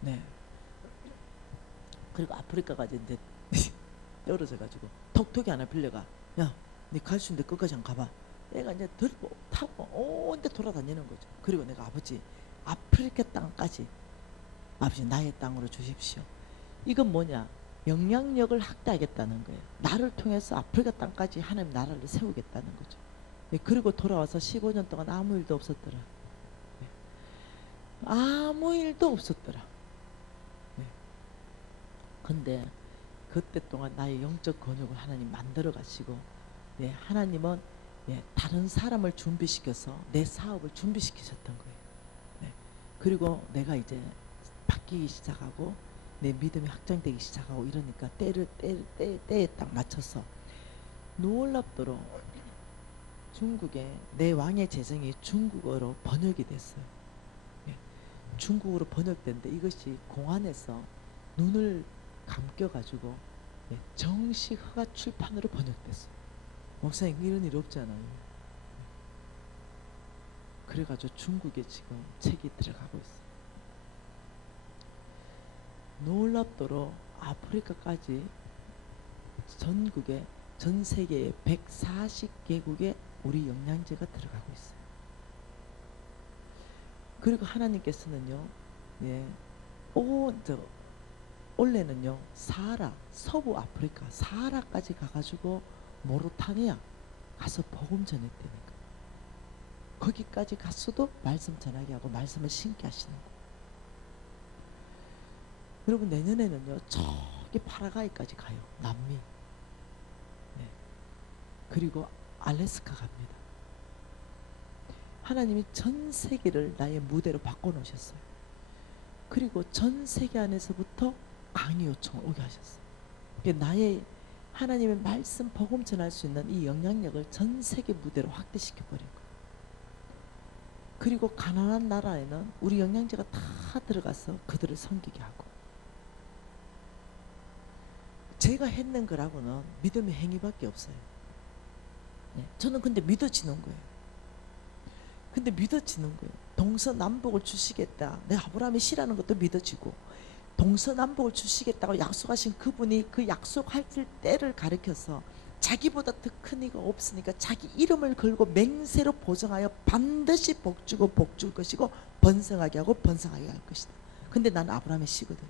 네. 그리고 아프리카까지 이제 떨어져 가지고 톡톡이 하나 빌려가. 야, 네 갈 수 있는데 끝까지 한번 가봐. 내가 이제 들고 타고 온데 돌아다니는 거죠. 그리고 내가 아버지 아프리카 땅까지 아버지 나의 땅으로 주십시오. 이건 뭐냐? 영향력을 확대하겠다는 거예요. 나를 통해서 아프리카 땅까지 하나님 나라를 세우겠다는 거죠. 네, 그리고 돌아와서 15년 동안 아무 일도 없었더라. 네. 아무 일도 없었더라. 네. 근데 그때 동안 나의 영적 근육을 하나님 만들어 가시고, 네, 하나님은 네, 다른 사람을 준비시켜서 내 사업을 준비시키셨던 거예요. 네. 그리고 내가 이제 바뀌기 시작하고 내 믿음이 확장되기 시작하고 이러니까 때에 딱 맞춰서 놀랍도록 중국에 내 왕의 재정이 중국어로 번역이 됐어요. 네. 중국어로 번역된데 이것이 공안에서 눈을 감겨가지고 네, 정식 허가 출판으로 번역됐어요. 목사님 이런 일 없잖아요. 그래가지고 중국에 지금 책이 들어가고 있어요. 놀랍도록 아프리카까지 전국에 전 세계의 140개국에 우리 영양제가 들어가고 있어요. 그리고 하나님께서는요, 예, 원래는요 사하라, 서부 아프리카 사하라까지 가가지고 모로타니아 가서 복음 전했다니까. 거기까지 갔어도 말씀 전하게 하고 말씀을 심게 하시는 거예요. 여러분 내년에는요 저기 파라과이까지 가요. 남미. 네. 그리고 알래스카 갑니다. 하나님이 전 세계를 나의 무대로 바꿔놓으셨어요. 그리고 전 세계 안에서부터 강의 요청을 오게 하셨어요. 나의 하나님의 말씀 복음 전할 수 있는 이 영향력을 전 세계 무대로 확대시켜 버린 거예요. 그리고 가난한 나라에는 우리 영양제가 다 들어가서 그들을 섬기게 하고, 제가 했는 거라고는 믿음의 행위밖에 없어요. 네. 저는 근데 믿어지는 거예요. 근데 믿어지는 거예요. 동서남북을 주시겠다. 내가 아브라함이 싫어하는 것도 믿어지고, 동서남북을 주시겠다고 약속하신 그분이 그 약속할 때를 가리켜서 자기보다 더 큰 이가 없으니까 자기 이름을 걸고 맹세로 보증하여 반드시 복주고 복줄 것이고 번성하게 하고 번성하게 할 것이다. 근데 난 아브라함의 씨거든.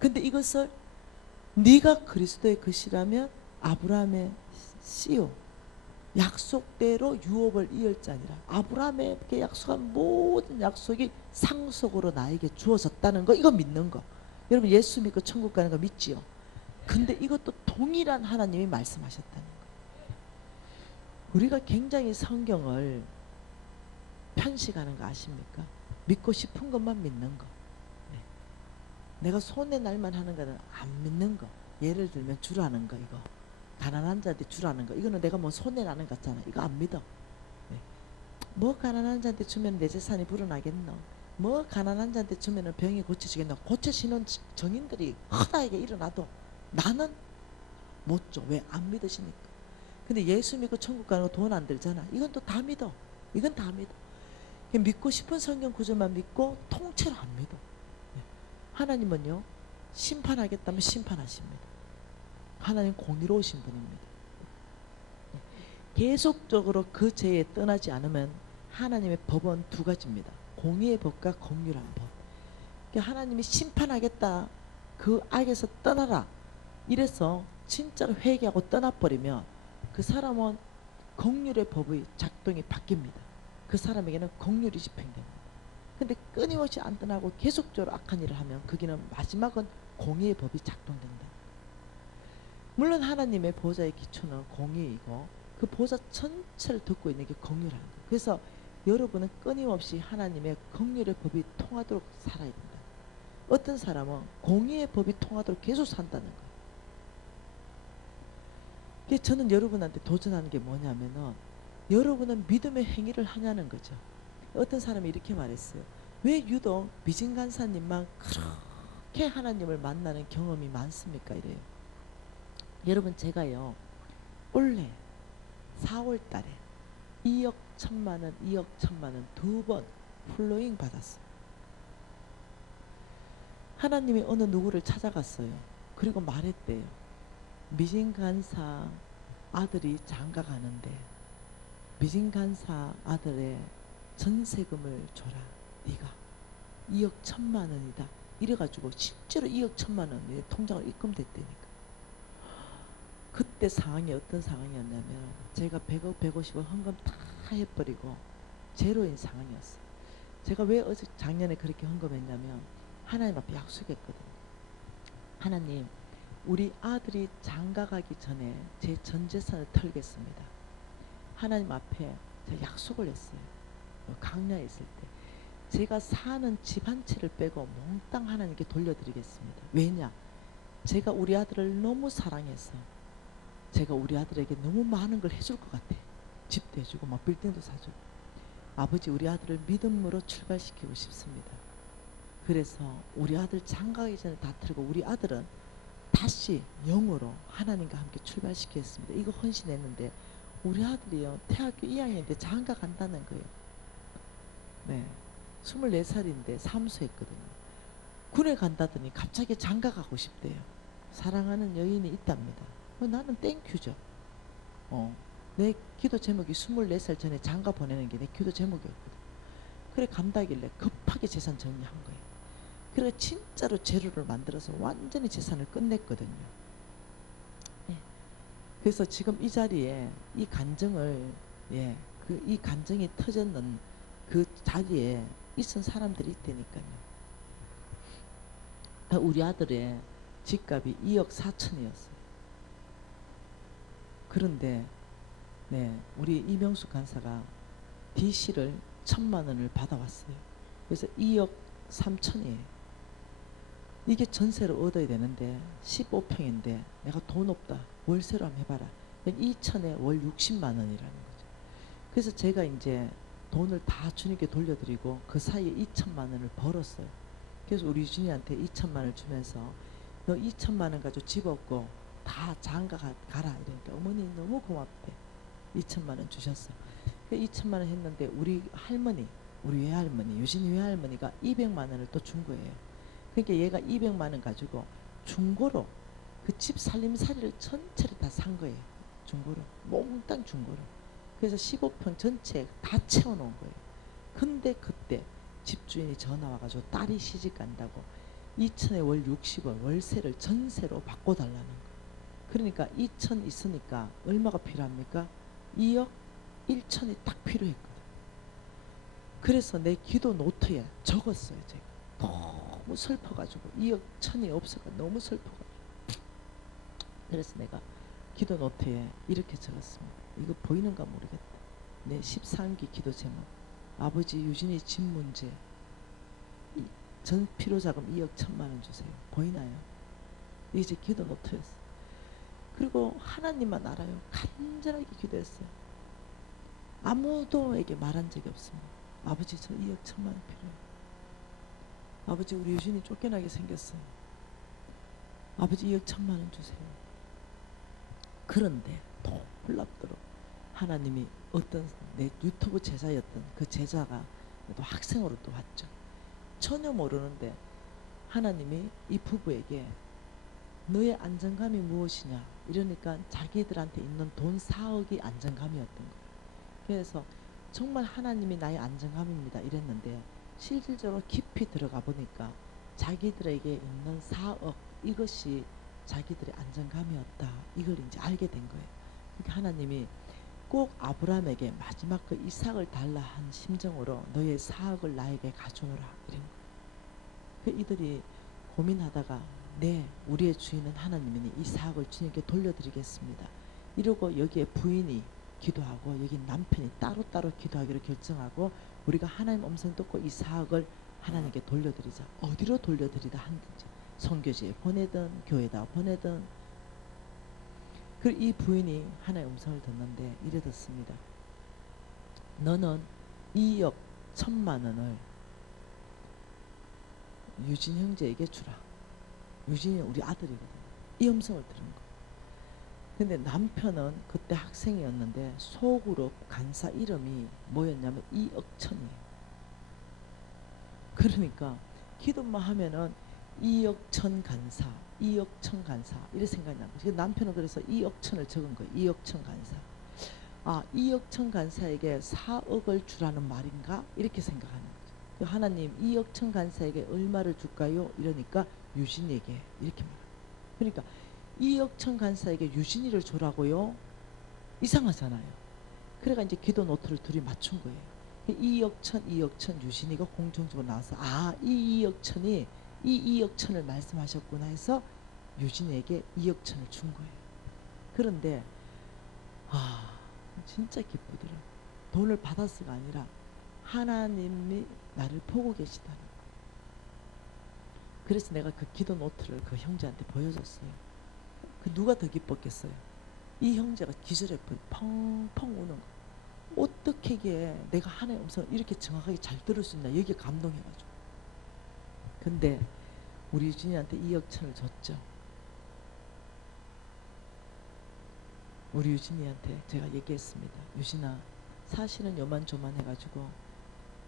근데 이것을 네가 그리스도의 것이라면 아브라함의 씨요, 약속대로 유업을 이을 자니라. 아브라함에게 약속한 모든 약속이 상속으로 나에게 주어졌다는 거, 이거 믿는 거. 여러분 예수 믿고 천국 가는 거 믿지요? 근데 이것도 동일한 하나님이 말씀하셨다는 거예요. 우리가 굉장히 성경을 편식하는 거 아십니까? 믿고 싶은 것만 믿는 거. 네. 내가 손해 날만 하는 거는 안 믿는 거. 예를 들면 주라는 거, 이거 가난한 자한테 주라는 거, 이거는 내가 뭐 손해 나는 거 같잖아. 이거 안 믿어. 네. 뭐 가난한 자한테 주면 내 재산이 불어나겠노? 뭐 가난한 자한테 주면 병이 고쳐지겠노? 고쳐지는 정인들이 허다하게 일어나도 나는 못 줘. 왜? 안 믿으시니까. 근데 예수 믿고 천국 가는 거 돈 안 들잖아. 이건 또 다 믿어. 이건 다 믿어. 믿고 싶은 성경 구절만 믿고 통째로 안 믿어. 네. 하나님은요 심판하겠다면 심판하십니다. 하나님 공의로우신 분입니다. 네. 계속적으로 그 죄에 떠나지 않으면 하나님의 법은 두 가지입니다. 공의의 법과 공률한 법. 그러니까 하나님이 심판하겠다, 그 악에서 떠나라 이래서 진짜로 회개하고 떠나버리면 그 사람은 공률의 법의 작동이 바뀝니다. 그 사람에게는 공률이 집행됩니다. 근데 끊임없이 안 떠나고 계속적으로 악한 일을 하면 거기는 마지막은 공의의 법이 작동된다. 물론 하나님의 보좌의 기초는 공의이고 그 보좌 전체를 듣고 있는 게 공률하는 거예요. 그래서 여러분은 끊임없이 하나님의 공률의 법이 통하도록 살아야 된다. 어떤 사람은 공의의 법이 통하도록 계속 산다는 거예요. 그래서 저는 여러분한테 도전하는 게 뭐냐면은 여러분은 믿음의 행위를 하냐는 거죠. 어떤 사람이 이렇게 말했어요. 왜 유독 미진 간사님만 그렇게 하나님을 만나는 경험이 많습니까? 이래요. 여러분 제가요 올해 4월 달에 2억 1천만원, 2억 1천만원 2번 플로잉 받았어요. 하나님이 어느 누구를 찾아갔어요. 그리고 말했대요. 미진간사 아들이 장가 가는데 미진간사 아들의 전세금을 줘라. 네가 2억 1천만원이다. 이래가지고 실제로 2억 1천만원이 통장으로 입금됐다니까. 그때 상황이 어떤 상황이었냐면 제가 100억 150억 헌금 다 해버리고 제로인 상황이었어요. 제가 왜 어제 작년에 그렇게 헌금했냐면 하나님 앞에 약속했거든요. 하나님, 우리 아들이 장가 가기 전에 제 전 재산을 털겠습니다. 하나님 앞에 제가 약속을 했어요. 강야에 있을 때 제가 사는 집 한 채를 빼고 몽땅 하나님께 돌려드리겠습니다. 왜냐? 제가 우리 아들을 너무 사랑해서 제가 우리 아들에게 너무 많은 걸 해줄 것 같아. 집도 해주고 막 빌딩도 사주고. 아버지, 우리 아들을 믿음으로 출발시키고 싶습니다. 그래서 우리 아들 장가가기 전에 다 털고 우리 아들은 다시 영으로 하나님과 함께 출발시키겠습니다. 이거 헌신했는데 우리 아들이요 대학교 2학년 때 장가 간다는 거예요. 네, 24살인데 사무소했거든요. 군에 간다더니 갑자기 장가 가고 싶대요. 사랑하는 여인이 있답니다. 나는 땡큐죠. 내 기도 제목이 24살 전에 장가 보내는 게 내 기도 제목이었거든. 그래 간다길래 급하게 재산 정리한 거예요. 그래 진짜로 재료를 만들어서 완전히 재산을 끝냈거든요. 예. 그래서 지금 이 자리에 이 간증을 이 간증이 터졌는 그 자리에 있은 사람들이 있다니까요. 우리 아들의 집값이 2억 4천이었어요. 그런데 우리 이명숙 간사가 DC를 1,000만 원을 받아왔어요. 그래서 2억 3천이에요. 이게 전세로 얻어야 되는데 15평인데 내가 돈 없다. 월세로 한번 해봐라. 2천에 월 60만 원이라는 거죠. 그래서 제가 이제 돈을 다 주님께 돌려드리고 그 사이에 2천만 원을 벌었어요. 그래서 우리 유진이한테 2천만 원을 주면서 너 2천만 원 가지고 집 없고 다 장가 가라 이러니까 어머니 너무 고맙대. 2천만 원 주셨어. 2천만 원 했는데 우리 할머니, 우리 외할머니, 유진이 외할머니가 200만 원을 또 준 거예요. 그러니까 얘가 200만 원 가지고 중고로 그 집 살림살이를 전체를 다 산 거예요. 중고로 몽땅 중고로. 그래서 15평 전체 다 채워놓은 거예요. 근데 그때 집주인이 전화 와가지고 딸이 시집 간다고 2천에 월 60원 월세를 전세로 바꿔달라는 거예요. 그러니까 2천 있으니까 얼마가 필요합니까? 2억 1천이 딱 필요했거든. 그래서 내 기도 노트에 적었어요. 제가 너무 슬퍼가지고 2억 1천이 없어가 너무 슬퍼가지고 그래서 내가 기도 노트에 이렇게 적었습니다. 이거 보이는가 모르겠다. 내 13기 기도 제목. 아버지 유진이 집 문제 전 필요자금 2억 1천만 원 주세요. 보이나요? 이게 제 기도 노트였어요. 그리고 하나님만 알아요. 간절하게 기도했어요. 아무도에게 말한 적이 없습니다. 아버지 저 2억 1천만 원 필요해요. 아버지 우리 유진이 쫓겨나게 생겼어요. 아버지 2억 1천만 원 주세요. 그런데 놀랍도록 하나님이 어떤 내 유튜브 제자였던 그 제자가 또 학생으로 또 왔죠. 전혀 모르는데 하나님이 이 부부에게 너의 안정감이 무엇이냐 이러니까 자기들한테 있는 돈 4억이 안정감이었던 거예요. 그래서 정말 하나님이 나의 안정감입니다 이랬는데 실질적으로 깊이 들어가 보니까 자기들에게 있는 4억 이것이 자기들의 안정감이었다. 이걸 이제 알게 된 거예요. 그러니까 하나님이 꼭 아브라함에게 마지막 그 이삭을 달라 한 심정으로 너의 4억을 나에게 가져오라 이런 거예요. 그 이들이 고민하다가 우리의 주인은 하나님이니 이 4억을 주님께 돌려드리겠습니다. 이러고 여기에 부인이 기도하고 여기 남편이 따로따로 기도하기로 결정하고 우리가 하나님 음성 듣고 이 4억을 하나님께 돌려드리자. 어디로 돌려드리다 하든지 선교지에 보내든 교회에다 보내든. 그리고 이 부인이 하나님의 음성을 듣는데 이래 듣습니다. 너는 2억 1천만 원을 유진 형제에게 주라. 유진이 우리 아들이거든. 이 음성을 들은 거. 근데 남편은 그때 학생이었는데 소그룹 간사 이름이 뭐였냐면 이억천이에요. 그러니까 기도만 하면은 이억천 간사, 이억천 간사 이렇게 생각이 나는 거죠. 남편은 그래서 이억천을 적은 거예요. 이억천 간사. 아, 이억천 간사에게 4억을 주라는 말인가? 이렇게 생각하는 거죠. 하나님, 이억천 간사에게 얼마를 줄까요? 이러니까 유진이에게 이렇게 말합니다. 그러니까 이억천 간사에게 유진이를 주라고요? 이상하잖아요. 그래가 이제 기도 노트를 둘이 맞춘 거예요. 이억천 유진이가 공통적으로 나와서 아, 이 이억천이 이 이억천을 말씀하셨구나 해서 유진이에게 이억천을 준 거예요. 그런데 아, 진짜 기쁘더라. 돈을 받았어가 아니라 하나님이 나를 보고 계시다는 거. 그래서 내가 그 기도 노트를 그 형제한테 보여줬어요. 그 누가 더 기뻤겠어요? 이 형제가 기절해 버려 펑펑 우는 거. 어떻게 내가 하나님의 음성을 이렇게 정확하게 잘 들을 수 있나, 여기에 감동해가지고. 근데 우리 유진이한테 2억천을 줬죠. 우리 유진이한테 제가 얘기했습니다. 유진아, 사실은 요만조만 해가지고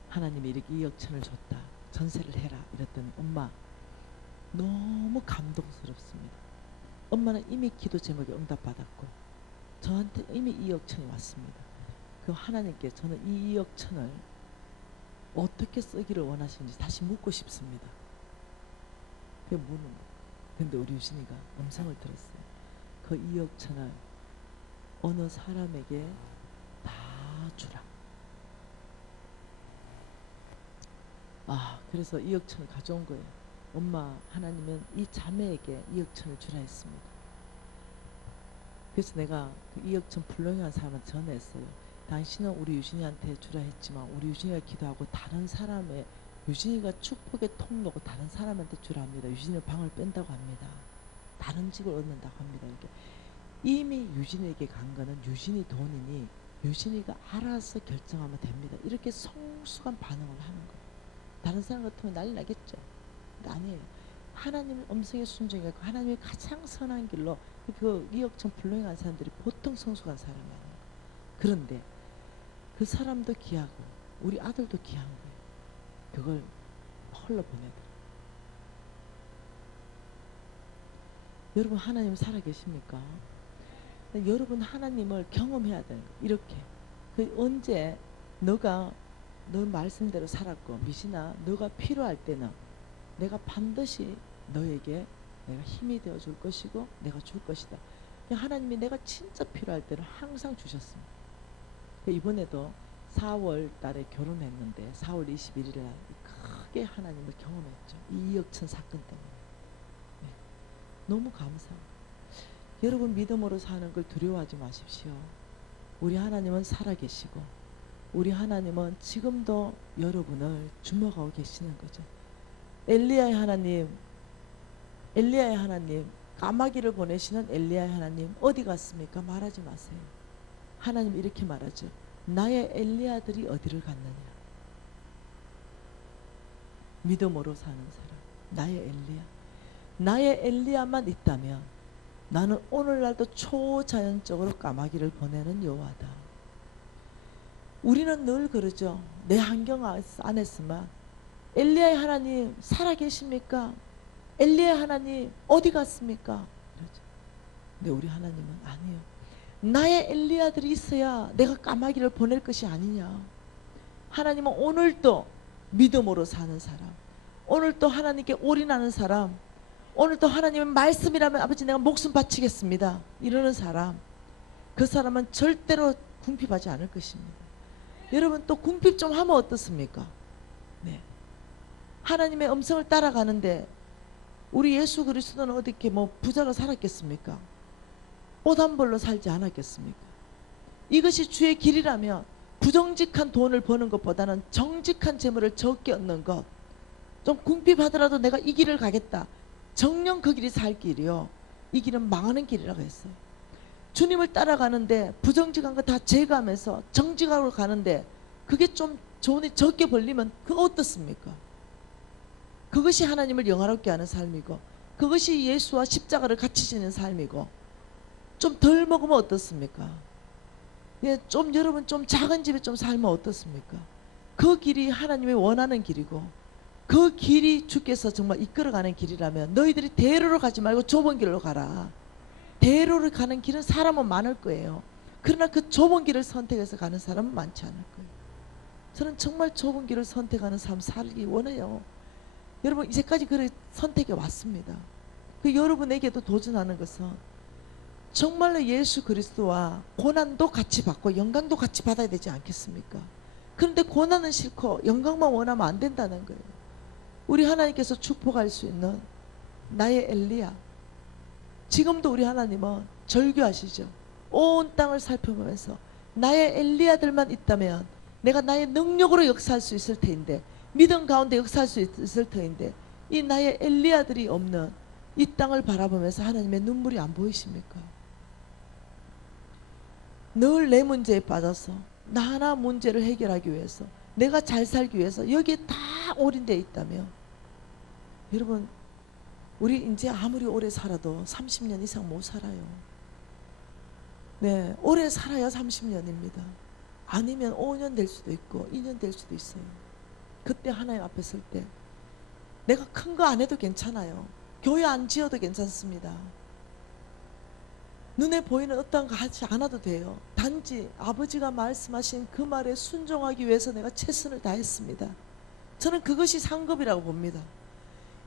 하나님이 이렇게 2억천을 줬다, 전세를 해라 이랬더니 엄마 너무 감동스럽습니다. 엄마는 이미 기도 제목에 응답받았고 저한테 이미 2억천이 왔습니다. 그 하나님께 저는 이 2억천을 어떻게 쓰기를 원하시는지 다시 묻고 싶습니다. 그게 묻는 거. 근데 우리 유진이가 음성을 들었어요. 그 2억천을 어느 사람에게 다 주라. 아, 그래서 2억천을 가져온 거예요. 엄마, 하나님은 이 자매에게 2억천을 주라 했습니다. 그래서 내가 그 2억천 불렁이한 사람한테 전화했어요. 당신은 우리 유진이한테 주라 했지만 우리 유진이가 기도하고 다른 사람의, 유진이가 축복의 통로고 다른 사람한테 주라 합니다. 유진이는 방을 뺀다고 합니다. 다른 집을 얻는다고 합니다. 이렇게 이미 유진이에게 간 거는 유진이 돈이니 유진이가 알아서 결정하면 됩니다. 이렇게 성숙한 반응을 하는 거예요. 다른 사람 같으면 난리 나겠죠. 근데 아니에요. 하나님 음성에 순종하고 하나님이 가장 선한 길로 그 2억천 불렁이한 사람들이 보통 성숙한 사람이 아니에요. 그런데 그 사람도 귀하고 우리 아들도 귀한 거예요. 그걸 홀로 보내더라. 여러분, 하나님 살아계십니까? 여러분, 하나님을 경험해야 되는 거예요. 이렇게 그 언제 너가 너 말씀대로 살았고 미신아, 너가 필요할 때는 내가 반드시 너에게 내가 힘이 되어 줄 것이고 내가 줄 것이다. 하나님이 내가 진짜 필요할 때는 항상 주셨습니다. 이번에도 4월 달에 결혼했는데 4월 21일 날 크게 하나님을 경험했죠. 이 2억천 사건 때문에. 네. 너무 감사해요. 여러분, 믿음으로 사는 걸 두려워하지 마십시오. 우리 하나님은 살아계시고 우리 하나님은 지금도 여러분을 주목하고 계시는 거죠. 엘리야의 하나님, 엘리야의 하나님, 까마귀를 보내시는 엘리야의 하나님 어디 갔습니까? 말하지 마세요. 하나님 이렇게 말하죠. 나의 엘리야들이 어디를 갔느냐. 믿음으로 사는 사람, 나의 엘리야. 나의 엘리야만 있다면 나는 오늘날도 초자연적으로 까마귀를 보내는 여호와다. 우리는 늘 그러죠. 내 환경 안에서만 엘리야의 하나님 살아계십니까? 엘리야의 하나님 어디 갔습니까? 그러죠. 근데 우리 하나님은 아니요. 나의 엘리야들이 있어야 내가 까마귀를 보낼 것이 아니냐. 하나님은 오늘도 믿음으로 사는 사람, 오늘도 하나님께 올인하는 사람, 오늘도 하나님의 말씀이라면 아버지 내가 목숨 바치겠습니다 이러는 사람, 그 사람은 절대로 궁핍하지 않을 것입니다. 여러분, 또 궁핍 좀 하면 어떻습니까? 네. 하나님의 음성을 따라가는데 우리 예수 그리스도는 어떻게 뭐 부자로 살았겠습니까? 옷 한 벌로 살지 않았겠습니까? 이것이 주의 길이라면 부정직한 돈을 버는 것보다는 정직한 재물을 적게 얻는 것, 좀 궁핍하더라도 내가 이 길을 가겠다, 정녕 그 길이 살 길이요, 이 길은 망하는 길이라고 했어요. 주님을 따라가는데 부정직한 거 다 제거하면서 정직하고 가는데 그게 좀 돈이 적게 벌리면 그거 어떻습니까? 그것이 하나님을 영화롭게 하는 삶이고 그것이 예수와 십자가를 같이 지는 삶이고 좀 덜 먹으면 어떻습니까? 예, 좀 여러분 좀 작은 집에 좀 살면 어떻습니까? 그 길이 하나님이 원하는 길이고 그 길이 주께서 정말 이끌어가는 길이라면 너희들이 대로로 가지 말고 좁은 길로 가라. 대로로 가는 길은 사람은 많을 거예요. 그러나 그 좁은 길을 선택해서 가는 사람은 많지 않을 거예요. 저는 정말 좁은 길을 선택하는 삶 살기 원해요. 여러분 이제까지 그 선택해 왔습니다. 그 여러분에게도 도전하는 것은 정말로 예수 그리스도와 고난도 같이 받고 영광도 같이 받아야 되지 않겠습니까? 그런데 고난은 싫고 영광만 원하면 안 된다는 거예요. 우리 하나님께서 축복할 수 있는 나의 엘리야, 지금도 우리 하나님은 절규하시죠. 온 땅을 살펴보면서 나의 엘리야들만 있다면 내가 나의 능력으로 역사할 수 있을 터인데, 믿음 가운데 역사할 수 있을 터인데, 이 나의 엘리야들이 없는 이 땅을 바라보면서 하나님의 눈물이 안 보이십니까? 늘 내 문제에 빠져서 나 하나 문제를 해결하기 위해서, 내가 잘 살기 위해서 여기에 다 올인되어 있다면, 여러분 우리 이제 아무리 오래 살아도 30년 이상 못 살아요. 네, 오래 살아야 30년입니다. 아니면 5년 될 수도 있고 2년 될 수도 있어요. 그때 하나님 앞에 설 때 내가 큰 거 안 해도 괜찮아요. 교회 안 지어도 괜찮습니다. 눈에 보이는 어떤 거 하지 않아도 돼요. 단지 아버지가 말씀하신 그 말에 순종하기 위해서 내가 최선을 다했습니다. 저는 그것이 상급이라고 봅니다.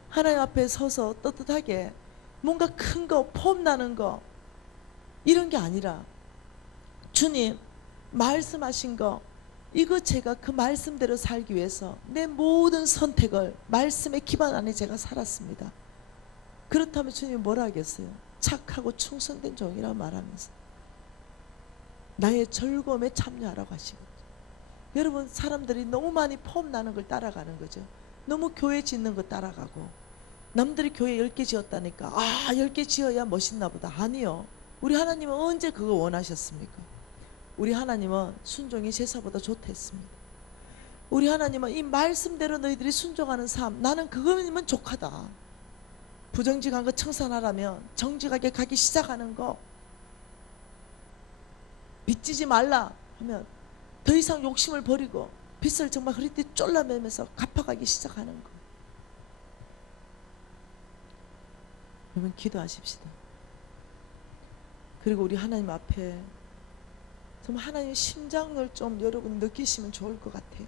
하나님 앞에 서서 떳떳하게 뭔가 큰 거, 폼나는 거 이런 게 아니라, 주님 말씀하신 거 이거 제가 그 말씀대로 살기 위해서 내 모든 선택을 말씀의 기반 안에 제가 살았습니다. 그렇다면 주님이 뭐라 하겠어요? 착하고 충성된 종이라고 말하면서 나의 즐거움에 참여하라고 하시거든요. 여러분 사람들이 너무 많이 폼나는 걸 따라가는 거죠. 너무 교회 짓는 거 따라가고, 남들이 교회 10개 지었다니까 10개 지어야 멋있나 보다. 아니요. 우리 하나님은 언제 그거 원하셨습니까? 우리 하나님은 순종이 제사보다 좋다 했습니다. 우리 하나님은 이 말씀대로 너희들이 순종하는 삶, 나는 그거면 족하다. 부정직한 거 청산하라면 정직하게 가기 시작하는 거, 빚지지 말라 하면 더 이상 욕심을 버리고 빚을 정말 허리띠 쫄라매면서 갚아가기 시작하는 거. 여러분 기도하십시다. 그리고 우리 하나님 앞에 정말 하나님의 심장을 좀 여러분 느끼시면 좋을 것 같아요.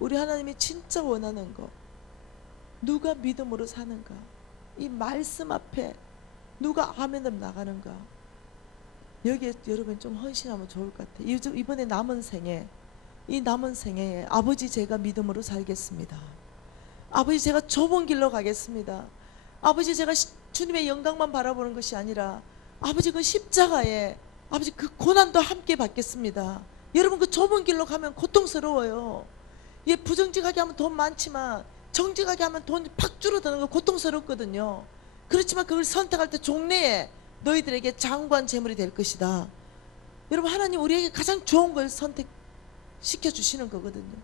우리 하나님이 진짜 원하는 거, 누가 믿음으로 사는가, 이 말씀 앞에 누가 아멘으로 나가는가, 여기에 여러분 좀 헌신하면 좋을 것 같아요. 이번에 남은 생에, 이 남은 생에 아버지 제가 믿음으로 살겠습니다. 아버지 제가 좁은 길로 가겠습니다. 아버지 제가 주님의 영광만 바라보는 것이 아니라 아버지 그 십자가에 아버지 그 고난도 함께 받겠습니다. 여러분 그 좁은 길로 가면 고통스러워요. 예, 부정직하게 하면 돈 많지만 정직하게 하면 돈 팍 줄어드는 거 고통스럽거든요. 그렇지만 그걸 선택할 때 종래에 너희들에게 장관 재물이 될 것이다. 여러분 하나님 우리에게 가장 좋은 걸 선택시켜 주시는 거거든요.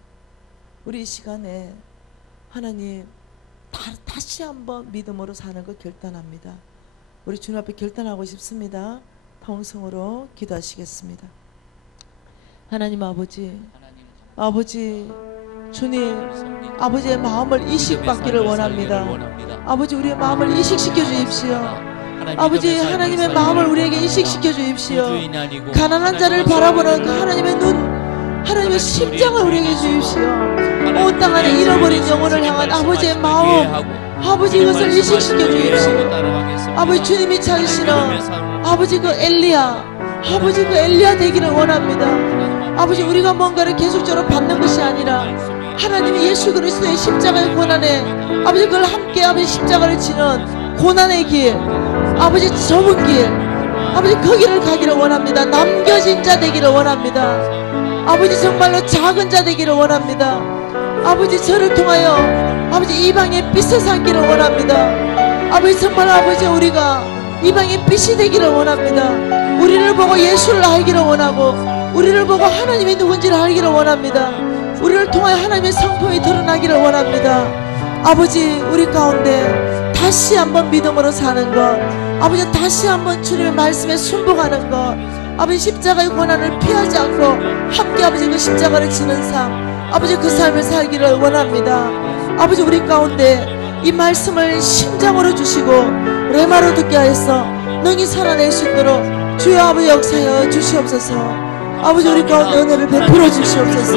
우리 이 시간에 하나님 다시 한번 믿음으로 사는 거 결단합니다. 우리 주님 앞에 결단하고 싶습니다. 통성으로 기도하시겠습니다. 하나님 아버지, 주님, 아버지의 마음을 이식받기를 원합니다. 아버지 우리의 마음을 이식시켜 주십시오. 아버지 하나님의 마음을 우리에게 이식시켜 주십시오. 가난한 자를 바라보는 그 하나님의 눈, 하나님의 심장을 우리에게 주십시오. 온 땅 안에 잃어버린 영혼을 향한 아버지의 마음, 아버지 이것을 이식시켜 주십시오. 아버지 주님이 찾으시는 아버지 그 엘리야, 아버지 그 엘리야 되기를 원합니다. 아버지 우리가 뭔가를 계속적으로 받는 것이 아니라 하나님이 예수 그리스도의 십자가의 고난에 아버지 그걸 함께 아버지 십자가를 지는 고난의 길, 아버지 좁은 길, 아버지 그 길을 가기를 원합니다. 남겨진 자 되기를 원합니다. 아버지 정말로 작은 자 되기를 원합니다. 아버지 저를 통하여 아버지 이방의 빛을 삼기를 원합니다. 아버지 정말 아버지 우리가 이방의 빛이 되기를 원합니다. 우리를 보고 예수를 알기를 원하고 우리를 보고 하나님이 누군지를 알기를 원합니다. 우리를 통하여 하나님의 성품이 드러나기를 원합니다. 아버지 우리 가운데 다시 한번 믿음으로 사는 것, 아버지 다시 한번 주님의 말씀에 순복하는 것, 아버지 십자가의 고난을 피하지 않고 함께 아버지 그 십자가를 지는 삶, 아버지 그 삶을 살기를 원합니다. 아버지 우리 가운데 이 말씀을 심장으로 주시고 레마로 듣게 하여서 능히 살아낼 수 있도록 주여 아버지 역사하여 주시옵소서. 아버지 우리 가운데 은혜를 베풀어 주시옵소서.